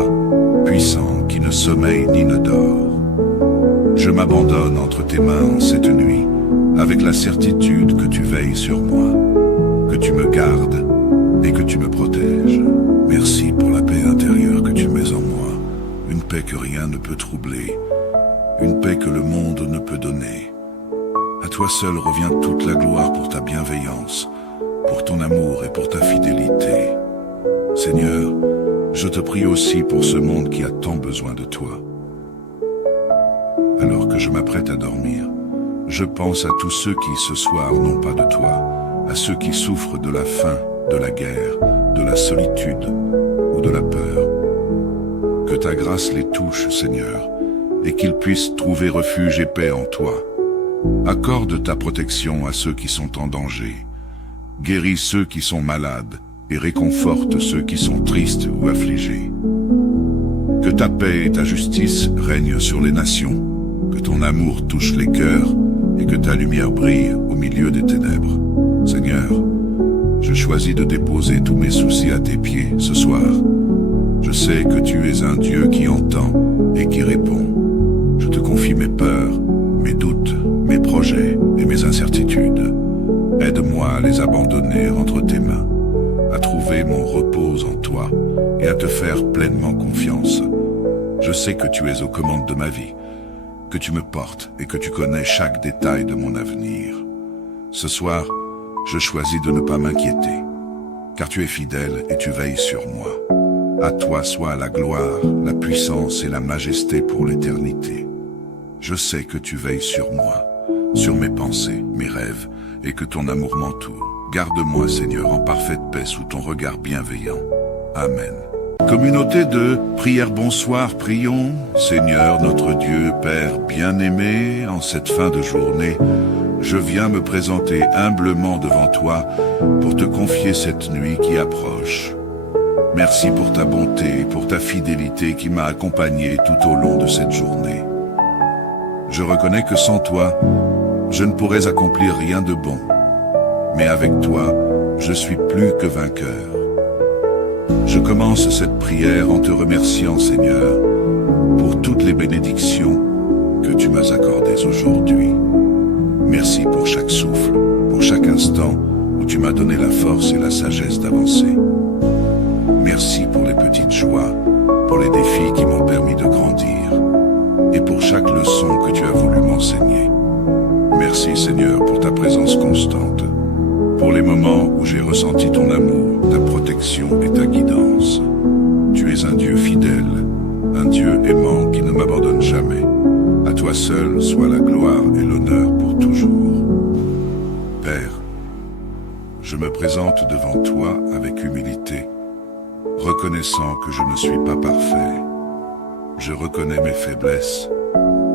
puissant qui ne sommeille ni ne dort. Je m'abandonne entre tes mains en cette nuit, avec la certitude que tu veilles sur moi, que tu me gardes et que tu me protèges. Merci pour la paix intérieure que tu mets en moi, une paix que rien ne peut troubler, une paix que le monde ne peut donner. À toi seul revient toute la gloire pour ta bienveillance, pour ton amour et pour ta fidélité. Seigneur, je te prie aussi pour ce monde qui a tant besoin de toi. Alors que je m'apprête à dormir, je pense à tous ceux qui ce soir n'ont pas de toi, à ceux qui souffrent de la faim, de la guerre, de la solitude ou de la peur. Que ta grâce les touche, Seigneur, et qu'ils puissent trouver refuge et paix en toi. Accorde ta protection à ceux qui sont en danger. Guéris ceux qui sont malades et réconforte ceux qui sont tristes ou affligés. Que ta paix et ta justice règnent sur les nations, que ton amour touche les cœurs et que ta lumière brille au milieu des ténèbres. Seigneur, je choisis de déposer tous mes soucis à tes pieds ce soir. Je sais que tu es un Dieu qui entend et qui répond. Je te confie mes peurs, mes doutes, mes projets et mes incertitudes. Aide-moi à les abandonner entre tes mains, à trouver mon repos en toi et à te faire pleinement confiance. Je sais que tu es aux commandes de ma vie, que tu me portes et que tu connais chaque détail de mon avenir. Ce soir, je choisis de ne pas m'inquiéter, car tu es fidèle et tu veilles sur moi. À toi soit la gloire, la puissance et la majesté pour l'éternité. Je sais que tu veilles sur moi, sur mes pensées, mes rêves, et que ton amour m'entoure. Garde-moi, Seigneur, en parfaite paix sous ton regard bienveillant. Amen. Communauté de prière bonsoir, prions. Seigneur, notre Dieu, Père bien-aimé, en cette fin de journée, je viens me présenter humblement devant toi pour te confier cette nuit qui approche. Merci pour ta bonté et pour ta fidélité qui m'a accompagné tout au long de cette journée. Je reconnais que sans toi, je ne pourrais accomplir rien de bon. Mais avec toi, je suis plus que vainqueur. Je commence cette prière en te remerciant, Seigneur, pour toutes les bénédictions que tu m'as accordées aujourd'hui. Merci pour chaque souffle, pour chaque instant où tu m'as donné la force et la sagesse d'avancer. Merci pour les petites joies, pour les défis qui m'ont permis de grandir, et pour chaque leçon que tu as voulu m'enseigner. Merci, Seigneur, pour ta présence constante, pour les moments où j'ai ressenti ton amour, ta protection et ta guidance. Tu es un Dieu fidèle, un Dieu aimant qui ne m'abandonne jamais. À toi seul soit la gloire et l'honneur pour toujours. Père, je me présente devant toi avec humilité, reconnaissant que je ne suis pas parfait. Je reconnais mes faiblesses,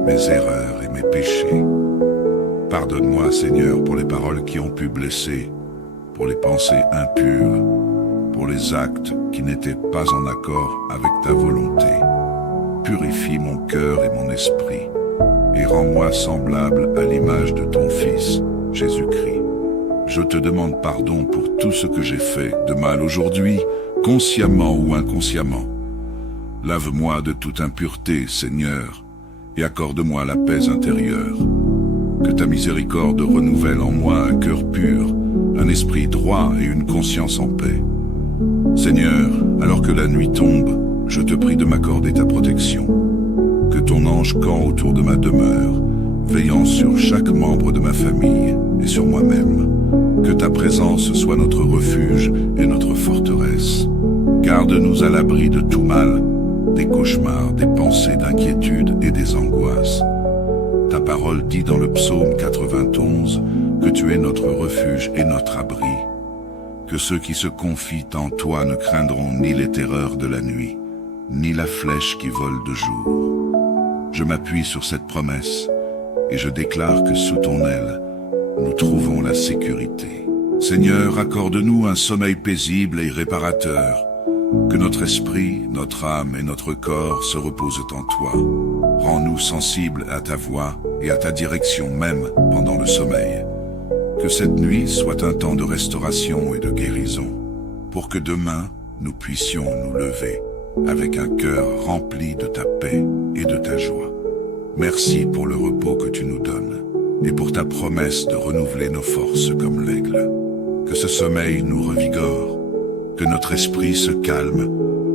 mes erreurs et mes péchés. Pardonne-moi, Seigneur, pour les paroles qui ont pu blesser, pour les pensées impures, pour les actes qui n'étaient pas en accord avec ta volonté. Purifie mon cœur et mon esprit, et rends-moi semblable à l'image de ton Fils, Jésus-Christ. Je te demande pardon pour tout ce que j'ai fait de mal aujourd'hui, consciemment ou inconsciemment. Lave-moi de toute impureté, Seigneur, et accorde-moi la paix intérieure. Que ta miséricorde renouvelle en moi un cœur pur, un esprit droit et une conscience en paix. Seigneur, alors que la nuit tombe, je te prie de m'accorder ta protection. Que ton ange campe autour de ma demeure, veillant sur chaque membre de ma famille et sur moi-même. Que ta présence soit notre refuge et notre forteresse. Garde-nous à l'abri de tout mal, des cauchemars, des pensées d'inquiétude et des angoisses. Ta parole dit dans le psaume 91 que tu es notre refuge et notre abri. Que ceux qui se confient en toi ne craindront ni les terreurs de la nuit, ni la flèche qui vole de jour. Je m'appuie sur cette promesse et je déclare que sous ton aile, nous trouvons la sécurité. Seigneur, accorde-nous un sommeil paisible et réparateur. Que notre esprit, notre âme et notre corps se reposent en toi. Rends-nous sensibles à ta voix et à ta direction même pendant le sommeil. Que cette nuit soit un temps de restauration et de guérison, pour que demain nous puissions nous lever avec un cœur rempli de ta paix et de ta joie. Merci pour le repos que tu nous donnes et pour ta promesse de renouveler nos forces comme l'aigle. Que ce sommeil nous revigore, que notre esprit se calme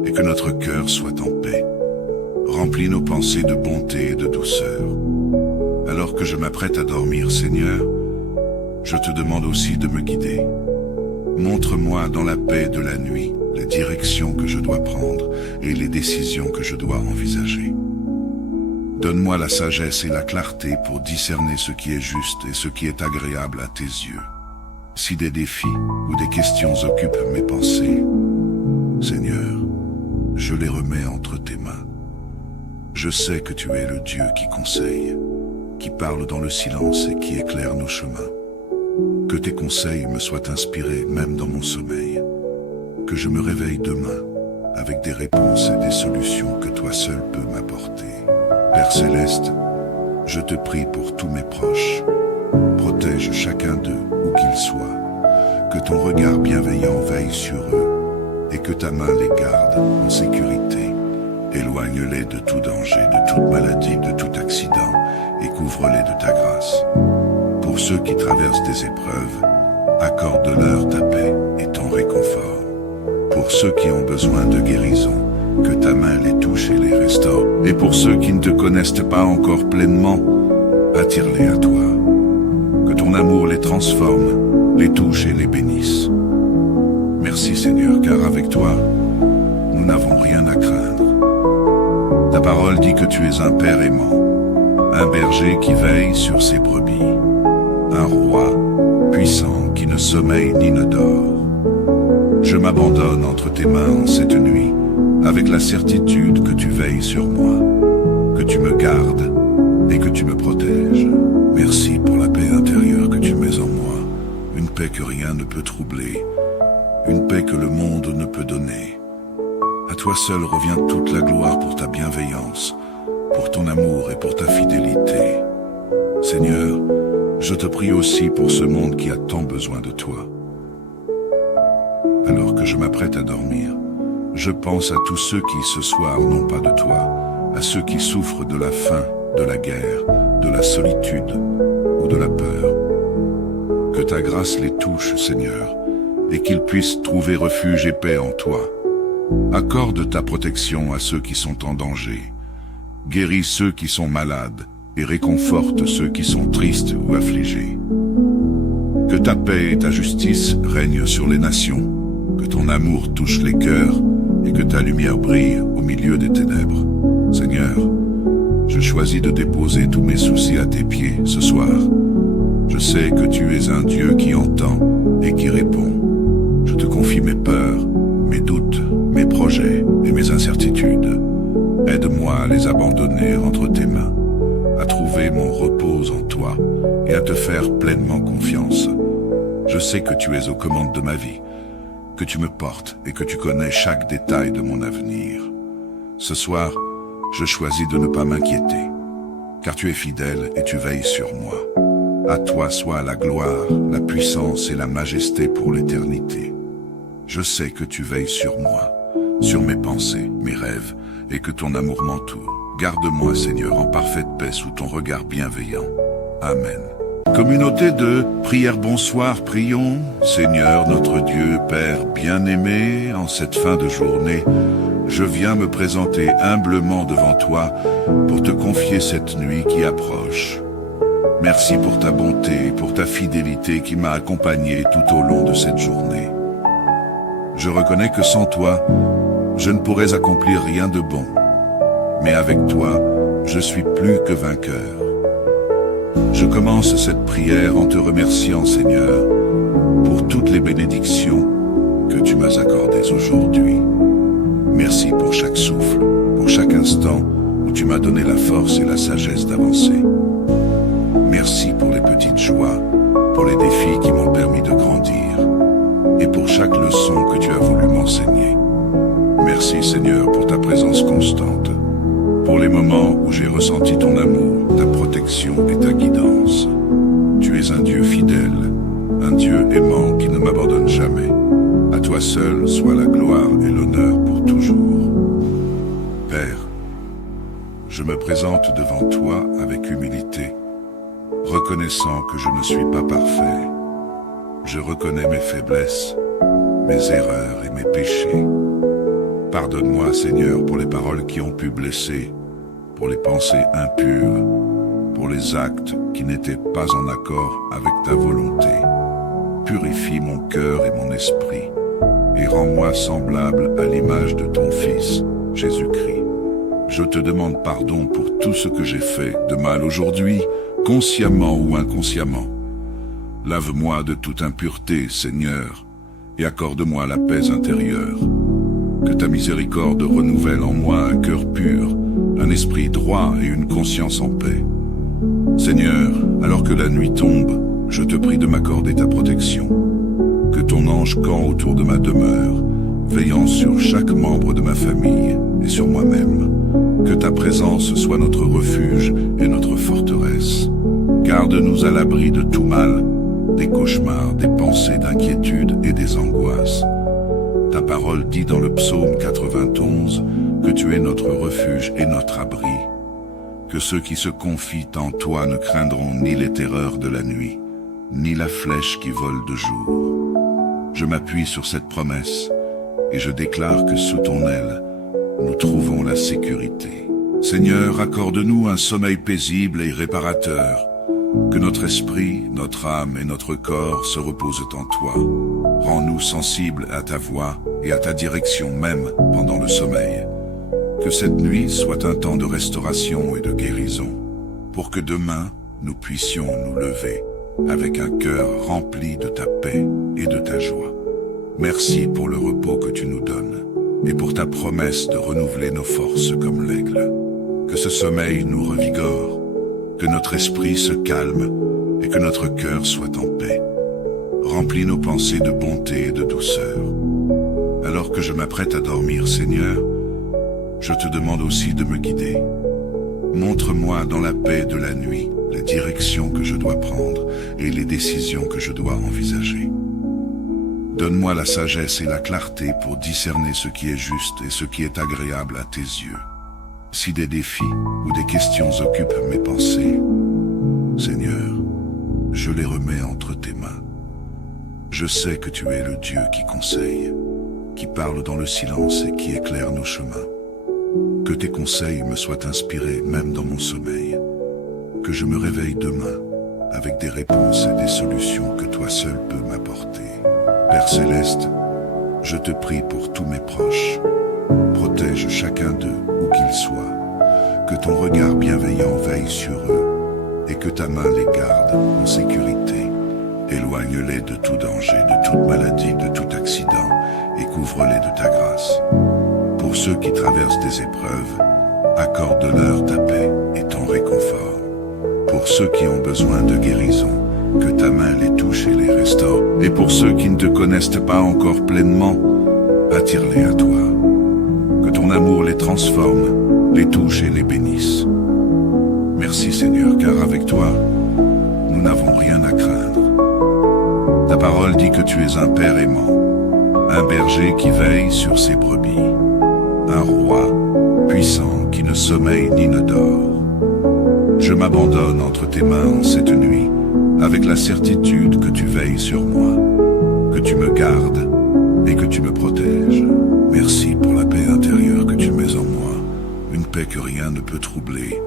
et que notre cœur soit en paix. Remplis nos pensées de bonté et de douceur. Alors que je m'apprête à dormir, Seigneur, je te demande aussi de me guider. Montre-moi dans la paix de la nuit les directions que je dois prendre et les décisions que je dois envisager. Donne-moi la sagesse et la clarté pour discerner ce qui est juste et ce qui est agréable à tes yeux. Si des défis ou des questions occupent mes pensées, Seigneur, je les remets entre tes mains. Je sais que tu es le Dieu qui conseille, qui parle dans le silence et qui éclaire nos chemins. Que tes conseils me soient inspirés même dans mon sommeil. Que je me réveille demain avec des réponses et des solutions que toi seul peux m'apporter. Père Céleste, je te prie pour tous mes proches. Protège chacun d'eux où qu'ils soient. Que ton regard bienveillant veille sur eux et que ta main les garde en sécurité. Éloigne-les de tout danger, de toute maladie, de tout accident et couvre-les de ta grâce. Pour ceux qui traversent des épreuves, accorde-leur ta paix et ton réconfort. Pour ceux qui ont besoin de guérison, que ta main les touche et les restaure. Et pour ceux qui ne te connaissent pas encore pleinement, attire-les à toi. Que ton amour les transforme, les touche et les bénisse. Merci Seigneur, car avec toi, nous n'avons rien à craindre. Ta parole dit que tu es un Père aimant, un berger qui veille sur ses brebis, un roi puissant qui ne sommeille ni ne dort. Je m'abandonne entre tes mains en cette nuit, avec la certitude que tu veilles sur moi, que tu me gardes et que tu me protèges. Merci pour la paix intérieure que tu mets en moi, une paix que rien ne peut troubler, une paix que le monde ne peut donner. À toi seul revient toute la gloire pour ta bienveillance, pour ton amour et pour ta fidélité. Seigneur, je te prie aussi pour ce monde qui a tant besoin de toi. Alors que je m'apprête à dormir, je pense à tous ceux qui ce soir n'ont pas de toi, à ceux qui souffrent de la faim, de la guerre, de la solitude ou de la peur. Que ta grâce les touche, Seigneur, et qu'ils puissent trouver refuge et paix en toi. Accorde ta protection à ceux qui sont en danger. Guéris ceux qui sont malades et réconforte ceux qui sont tristes ou affligés. Que ta paix et ta justice règnent sur les nations, que ton amour touche les cœurs et que ta lumière brille au milieu des ténèbres. Seigneur, je choisis de déposer tous mes soucis à tes pieds ce soir. Je sais que tu es un Dieu qui entend et qui répond. Je te confie mes peurs, mes doutes, mes projets et mes incertitudes. Aide-moi à les abandonner entre tes mains, à trouver mon repos en toi et à te faire pleinement confiance. Je sais que tu es aux commandes de ma vie, que tu me portes et que tu connais chaque détail de mon avenir. Ce soir, je choisis de ne pas m'inquiéter, car tu es fidèle et tu veilles sur moi. À toi soit la gloire, la puissance et la majesté pour l'éternité. Je sais que tu veilles sur moi, sur mes pensées, mes rêves, et que ton amour m'entoure. Garde-moi, Seigneur, en parfaite paix sous ton regard bienveillant. Amen. Communauté de prière bonsoir, prions. Seigneur, notre Dieu, Père bien-aimé, en cette fin de journée, je viens me présenter humblement devant toi pour te confier cette nuit qui approche. Merci pour ta bonté et pour ta fidélité qui m'a accompagné tout au long de cette journée. Je reconnais que sans toi, je ne pourrais accomplir rien de bon. Mais avec toi, je suis plus que vainqueur. Je commence cette prière en te remerciant, Seigneur, pour toutes les bénédictions que tu m'as accordées aujourd'hui. Merci pour chaque souffle, pour chaque instant où tu m'as donné la force et la sagesse d'avancer. Merci pour les petites joies, pour les défis qui m'ont permis de grandir, et pour chaque leçon que tu as voulu m'enseigner. Merci, Seigneur, pour ta présence constante, pour les moments où j'ai ressenti ton amour, ta protection et ta guidance. Tu es un Dieu fidèle, un Dieu aimant qui ne m'abandonne jamais. À toi seul soit la gloire et l'honneur pour toujours. Père, je me présente devant toi avec humilité, reconnaissant que je ne suis pas parfait. Je reconnais mes faiblesses, mes erreurs et mes péchés. Pardonne-moi, Seigneur, pour les paroles qui ont pu blesser, pour les pensées impures, pour les actes qui n'étaient pas en accord avec ta volonté. Purifie mon cœur et mon esprit, et rends-moi semblable à l'image de ton Fils, Jésus-Christ. Je te demande pardon pour tout ce que j'ai fait de mal aujourd'hui, consciemment ou inconsciemment. Lave-moi de toute impureté, Seigneur, et accorde-moi la paix intérieure. Que ta miséricorde renouvelle en moi un cœur pur, un esprit droit et une conscience en paix. Seigneur, alors que la nuit tombe, je te prie de m'accorder ta protection. Que ton ange campe autour de ma demeure, veillant sur chaque membre de ma famille et sur moi-même. Que ta présence soit notre refuge et notre forteresse. Garde-nous à l'abri de tout mal, des cauchemars, des pensées d'inquiétude et des angoisses. Ta parole dit dans le psaume 91 que tu es notre refuge et notre abri. Que ceux qui se confient en toi ne craindront ni les terreurs de la nuit, ni la flèche qui vole de jour. Je m'appuie sur cette promesse et je déclare que sous ton aile, nous trouvons la sécurité. Seigneur, accorde-nous un sommeil paisible et réparateur. Que notre esprit, notre âme et notre corps se reposent en toi. Rends-nous sensibles à ta voix et à ta direction même pendant le sommeil. Que cette nuit soit un temps de restauration et de guérison, pour que demain nous puissions nous lever avec un cœur rempli de ta paix et de ta joie. Merci pour le repos que tu nous donnes et pour ta promesse de renouveler nos forces comme l'aigle. Que ce sommeil nous revigore, que notre esprit se calme et que notre cœur soit en paix. Remplis nos pensées de bonté et de douceur. Alors que je m'apprête à dormir, Seigneur, je te demande aussi de me guider. Montre-moi dans la paix de la nuit les directions que je dois prendre et les décisions que je dois envisager. Donne-moi la sagesse et la clarté pour discerner ce qui est juste et ce qui est agréable à tes yeux. Si des défis ou des questions occupent mes pensées, Seigneur, je les remets entre tes mains. Je sais que tu es le Dieu qui conseille, qui parle dans le silence et qui éclaire nos chemins. Que tes conseils me soient inspirés même dans mon sommeil. Que je me réveille demain avec des réponses et des solutions que toi seul peux m'apporter. Père Céleste, je te prie pour tous mes proches. Protège chacun d'eux où qu'ils soient. Que ton regard bienveillant veille sur eux et que ta main les garde en sécurité. Éloigne-les de tout danger, de toute maladie, de tout accident et couvre-les de ta grâce. Pour ceux qui traversent des épreuves, accorde-leur ta paix et ton réconfort. Pour ceux qui ont besoin de guérison, que ta main les touche et les restaure. Et pour ceux qui ne te connaissent pas encore pleinement, attire-les à toi. Que ton amour les transforme, les touche et les bénisse. Merci Seigneur, car avec toi, nous n'avons rien à craindre. Ta parole dit que tu es un Père aimant, un berger qui veille sur ses brebis, un roi puissant qui ne sommeille ni ne dort. Je m'abandonne entre tes mains en cette nuit, avec la certitude que tu veilles sur moi, que tu me gardes et que tu me protèges. Merci pour la paix intérieure que tu mets en moi, une paix que rien ne peut troubler,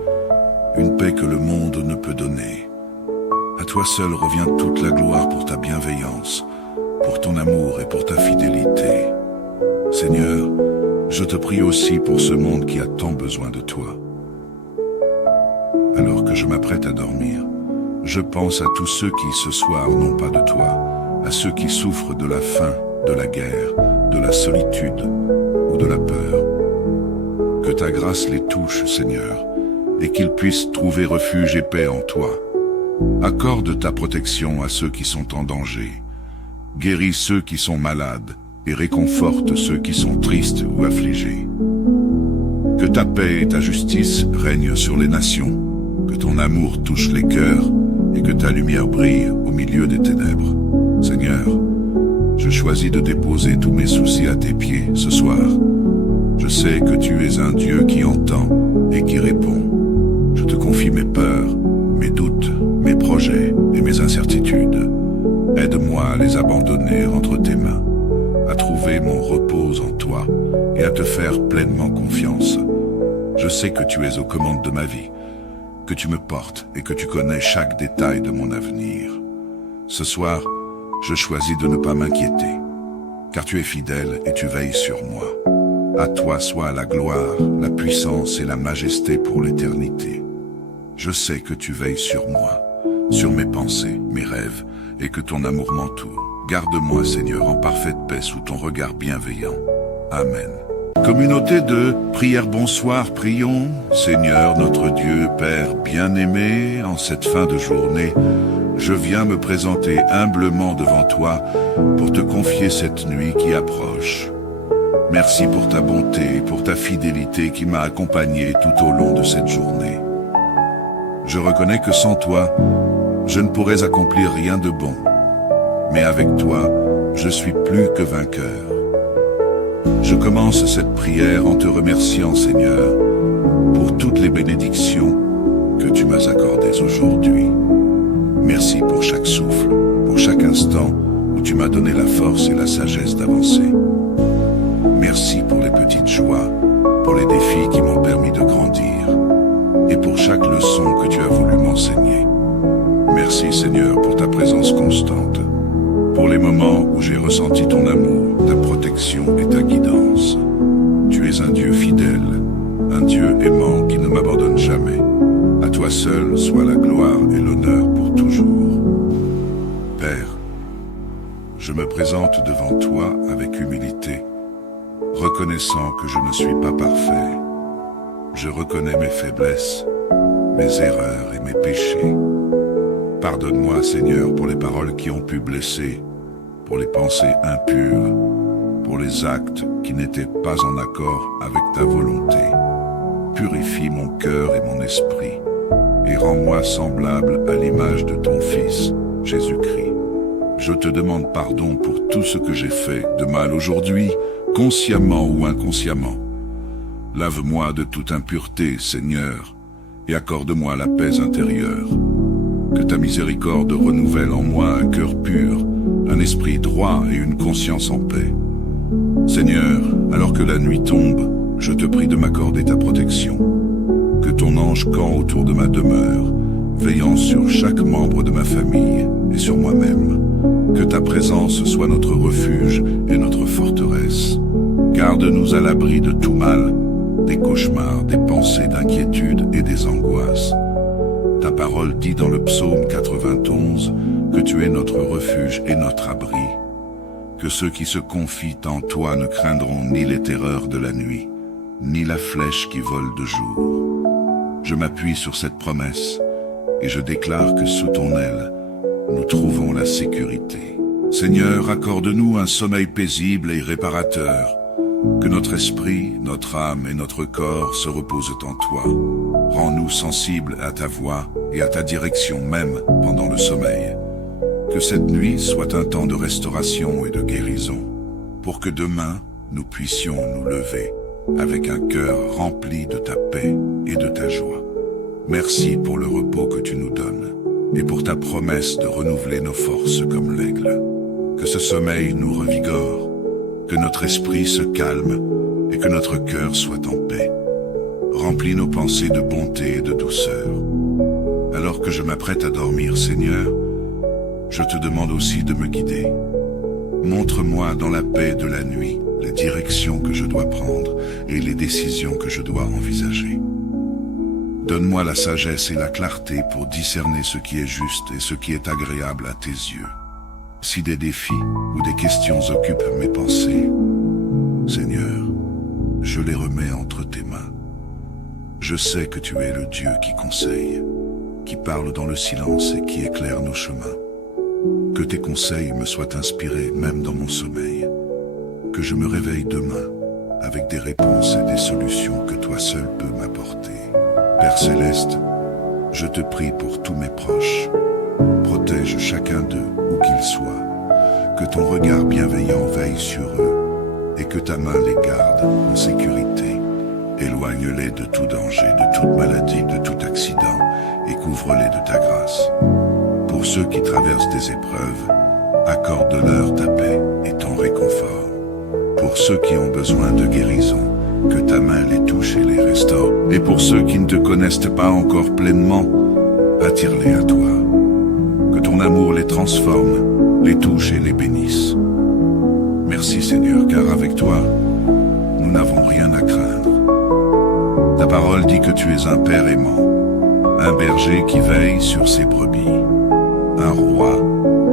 une paix que le monde ne peut donner. À toi seul revient toute la gloire pour ta bienveillance, pour ton amour et pour ta fidélité. Seigneur, je te prie aussi pour ce monde qui a tant besoin de toi. Alors que je m'apprête à dormir, je pense à tous ceux qui ce soir n'ont pas de toi, à ceux qui souffrent de la faim, de la guerre, de la solitude ou de la peur. Que ta grâce les touche, Seigneur, et qu'ils puissent trouver refuge et paix en toi. Accorde ta protection à ceux qui sont en danger. Guéris ceux qui sont malades et réconforte ceux qui sont tristes ou affligés. Que ta paix et ta justice règnent sur les nations, que ton amour touche les cœurs et que ta lumière brille au milieu des ténèbres. Seigneur, je choisis de déposer tous mes soucis à tes pieds ce soir. Je sais que tu es un Dieu qui entend et qui répond. Je te confie mes peurs, mes doutes, mes projets et mes incertitudes. Aide-moi à les abandonner entre tes mains, à trouver mon repos en toi et à te faire pleinement confiance. Je sais que tu es aux commandes de ma vie, que tu me portes et que tu connais chaque détail de mon avenir. Ce soir, je choisis de ne pas m'inquiéter, car tu es fidèle et tu veilles sur moi. À toi soit la gloire, la puissance et la majesté pour l'éternité. Je sais que tu veilles sur moi, sur mes pensées, mes rêves, et que ton amour m'entoure. Garde-moi, Seigneur, en parfaite paix sous ton regard bienveillant. Amen. Communauté de prière bonsoir, prions. Seigneur notre Dieu, Père bien-aimé, en cette fin de journée, je viens me présenter humblement devant toi pour te confier cette nuit qui approche. Merci pour ta bonté et pour ta fidélité qui m'a accompagné tout au long de cette journée. Je reconnais que sans toi, je ne pourrais accomplir rien de bon. Mais avec toi, je suis plus que vainqueur. Je commence cette prière en te remerciant, Seigneur, pour toutes les bénédictions que tu m'as accordées aujourd'hui. Merci pour chaque souffle, pour chaque instant où tu m'as donné la force et la sagesse d'avancer. Merci pour les petites joies, pour les défis qui m'ont permis de grandir, et pour chaque leçon que tu as voulu m'enseigner. Merci, Seigneur, pour ta présence constante, pour les moments où j'ai ressenti ton amour, ta protection et ta guidance. Tu es un Dieu fidèle, un Dieu aimant qui ne m'abandonne jamais. À toi seul soit la gloire et l'honneur pour toujours. Père, je me présente devant toi avec humilité, reconnaissant que je ne suis pas parfait. Je reconnais mes faiblesses, mes erreurs et mes péchés. Pardonne-moi, Seigneur, pour les paroles qui ont pu blesser, pour les pensées impures, pour les actes qui n'étaient pas en accord avec ta volonté. Purifie mon cœur et mon esprit, et rends-moi semblable à l'image de ton Fils, Jésus-Christ. Je te demande pardon pour tout ce que j'ai fait de mal aujourd'hui, consciemment ou inconsciemment. Lave-moi de toute impureté, Seigneur, et accorde-moi la paix intérieure. Que ta miséricorde renouvelle en moi un cœur pur, un esprit droit et une conscience en paix. Seigneur, alors que la nuit tombe, je te prie de m'accorder ta protection. Que ton ange campe autour de ma demeure, veillant sur chaque membre de ma famille et sur moi-même. Que ta présence soit notre refuge et notre forteresse. Garde-nous à l'abri de tout mal, des cauchemars, des pensées d'inquiétude et des angoisses. Ta parole dit dans le psaume 91 que tu es notre refuge et notre abri, que ceux qui se confient en toi ne craindront ni les terreurs de la nuit, ni la flèche qui vole de jour. Je m'appuie sur cette promesse et je déclare que sous ton aile, nous trouvons la sécurité. Seigneur, accorde-nous un sommeil paisible et réparateur, que notre esprit, notre âme et notre corps se reposent en toi. Rends-nous sensibles à ta voix et à ta direction même pendant le sommeil. Que cette nuit soit un temps de restauration et de guérison, pour que demain nous puissions nous lever avec un cœur rempli de ta paix et de ta joie. Merci pour le repos que tu nous donnes et pour ta promesse de renouveler nos forces comme l'aigle. Que ce sommeil nous revigore, que notre esprit se calme et que notre cœur soit en paix. Remplis nos pensées de bonté et de douceur. Alors que je m'apprête à dormir, Seigneur, je te demande aussi de me guider. Montre-moi dans la paix de la nuit les directions que je dois prendre et les décisions que je dois envisager. Donne-moi la sagesse et la clarté pour discerner ce qui est juste et ce qui est agréable à tes yeux. Si des défis ou des questions occupent mes pensées, Seigneur, je les remets entre tes mains. Je sais que tu es le Dieu qui conseille, qui parle dans le silence et qui éclaire nos chemins. Que tes conseils me soient inspirés même dans mon sommeil. Que je me réveille demain avec des réponses et des solutions que toi seul peux m'apporter. Père Céleste, je te prie pour tous mes proches. Protège chacun d'eux où qu'ils soient. Que ton regard bienveillant veille sur eux et que ta main les garde en sécurité. Éloigne-les de tout danger, de toute maladie, de tout accident et couvre-les de ta grâce. Pour ceux qui traversent des épreuves, accorde-leur ta paix et ton réconfort. Pour ceux qui ont besoin de guérison, que ta main les touche et les restaure. Et pour ceux qui ne te connaissent pas encore pleinement, attire-les à toi. Que ton amour les transforme, les touche et les bénisse. Merci Seigneur, car avec toi, nous n'avons rien à craindre. Ta parole dit que tu es un Père aimant, un berger qui veille sur ses brebis, un roi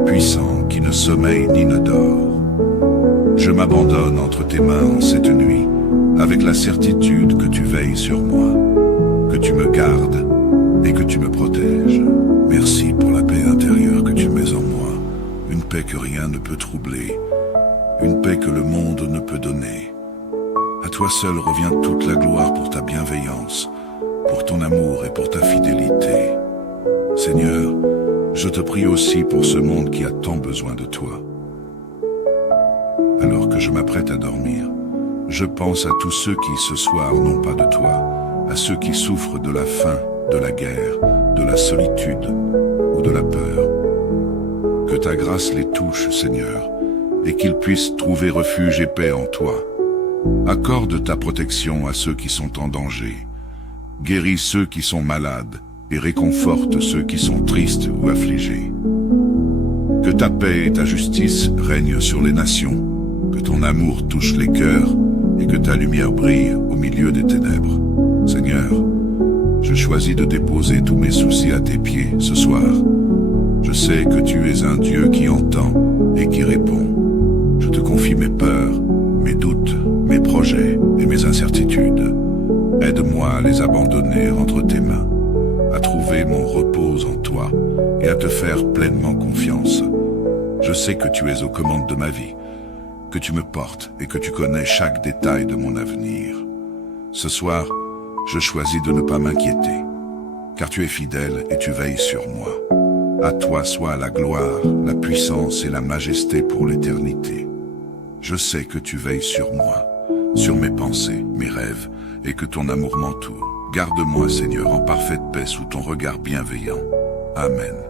puissant qui ne sommeille ni ne dort. Je m'abandonne entre tes mains en cette nuit, avec la certitude que tu veilles sur moi, que tu me gardes et que tu me protèges. Merci pour la paix intérieure que tu mets en moi, une paix que rien ne peut troubler, une paix que le monde ne peut donner. À toi seul revient toute la gloire pour ta bienveillance, pour ton amour et pour ta fidélité. Seigneur, je te prie aussi pour ce monde qui a tant besoin de toi. Alors que je m'apprête à dormir, je pense à tous ceux qui ce soir n'ont pas de toi, à ceux qui souffrent de la faim, de la guerre, de la solitude ou de la peur. Que ta grâce les touche, Seigneur, et qu'ils puissent trouver refuge et paix en toi. Accorde ta protection à ceux qui sont en danger. Guéris ceux qui sont malades et réconforte ceux qui sont tristes ou affligés. Que ta paix et ta justice règnent sur les nations, que ton amour touche les cœurs et que ta lumière brille au milieu des ténèbres. Seigneur, je choisis de déposer tous mes soucis à tes pieds ce soir. Je sais que tu es un Dieu qui entend et qui répond. Je te confie mes peurs, mes doutes, mes projets et mes incertitudes. Aide-moi à les abandonner entre tes mains, à trouver mon repos en toi et à te faire pleinement confiance. Je sais que tu es aux commandes de ma vie, que tu me portes et que tu connais chaque détail de mon avenir. Ce soir, je choisis de ne pas m'inquiéter, car tu es fidèle et tu veilles sur moi. À toi soit la gloire, la puissance et la majesté pour l'éternité. Je sais que tu veilles sur moi, sur mes pensées, mes rêves, et que ton amour m'entoure. Garde-moi, Seigneur, en parfaite paix sous ton regard bienveillant. Amen.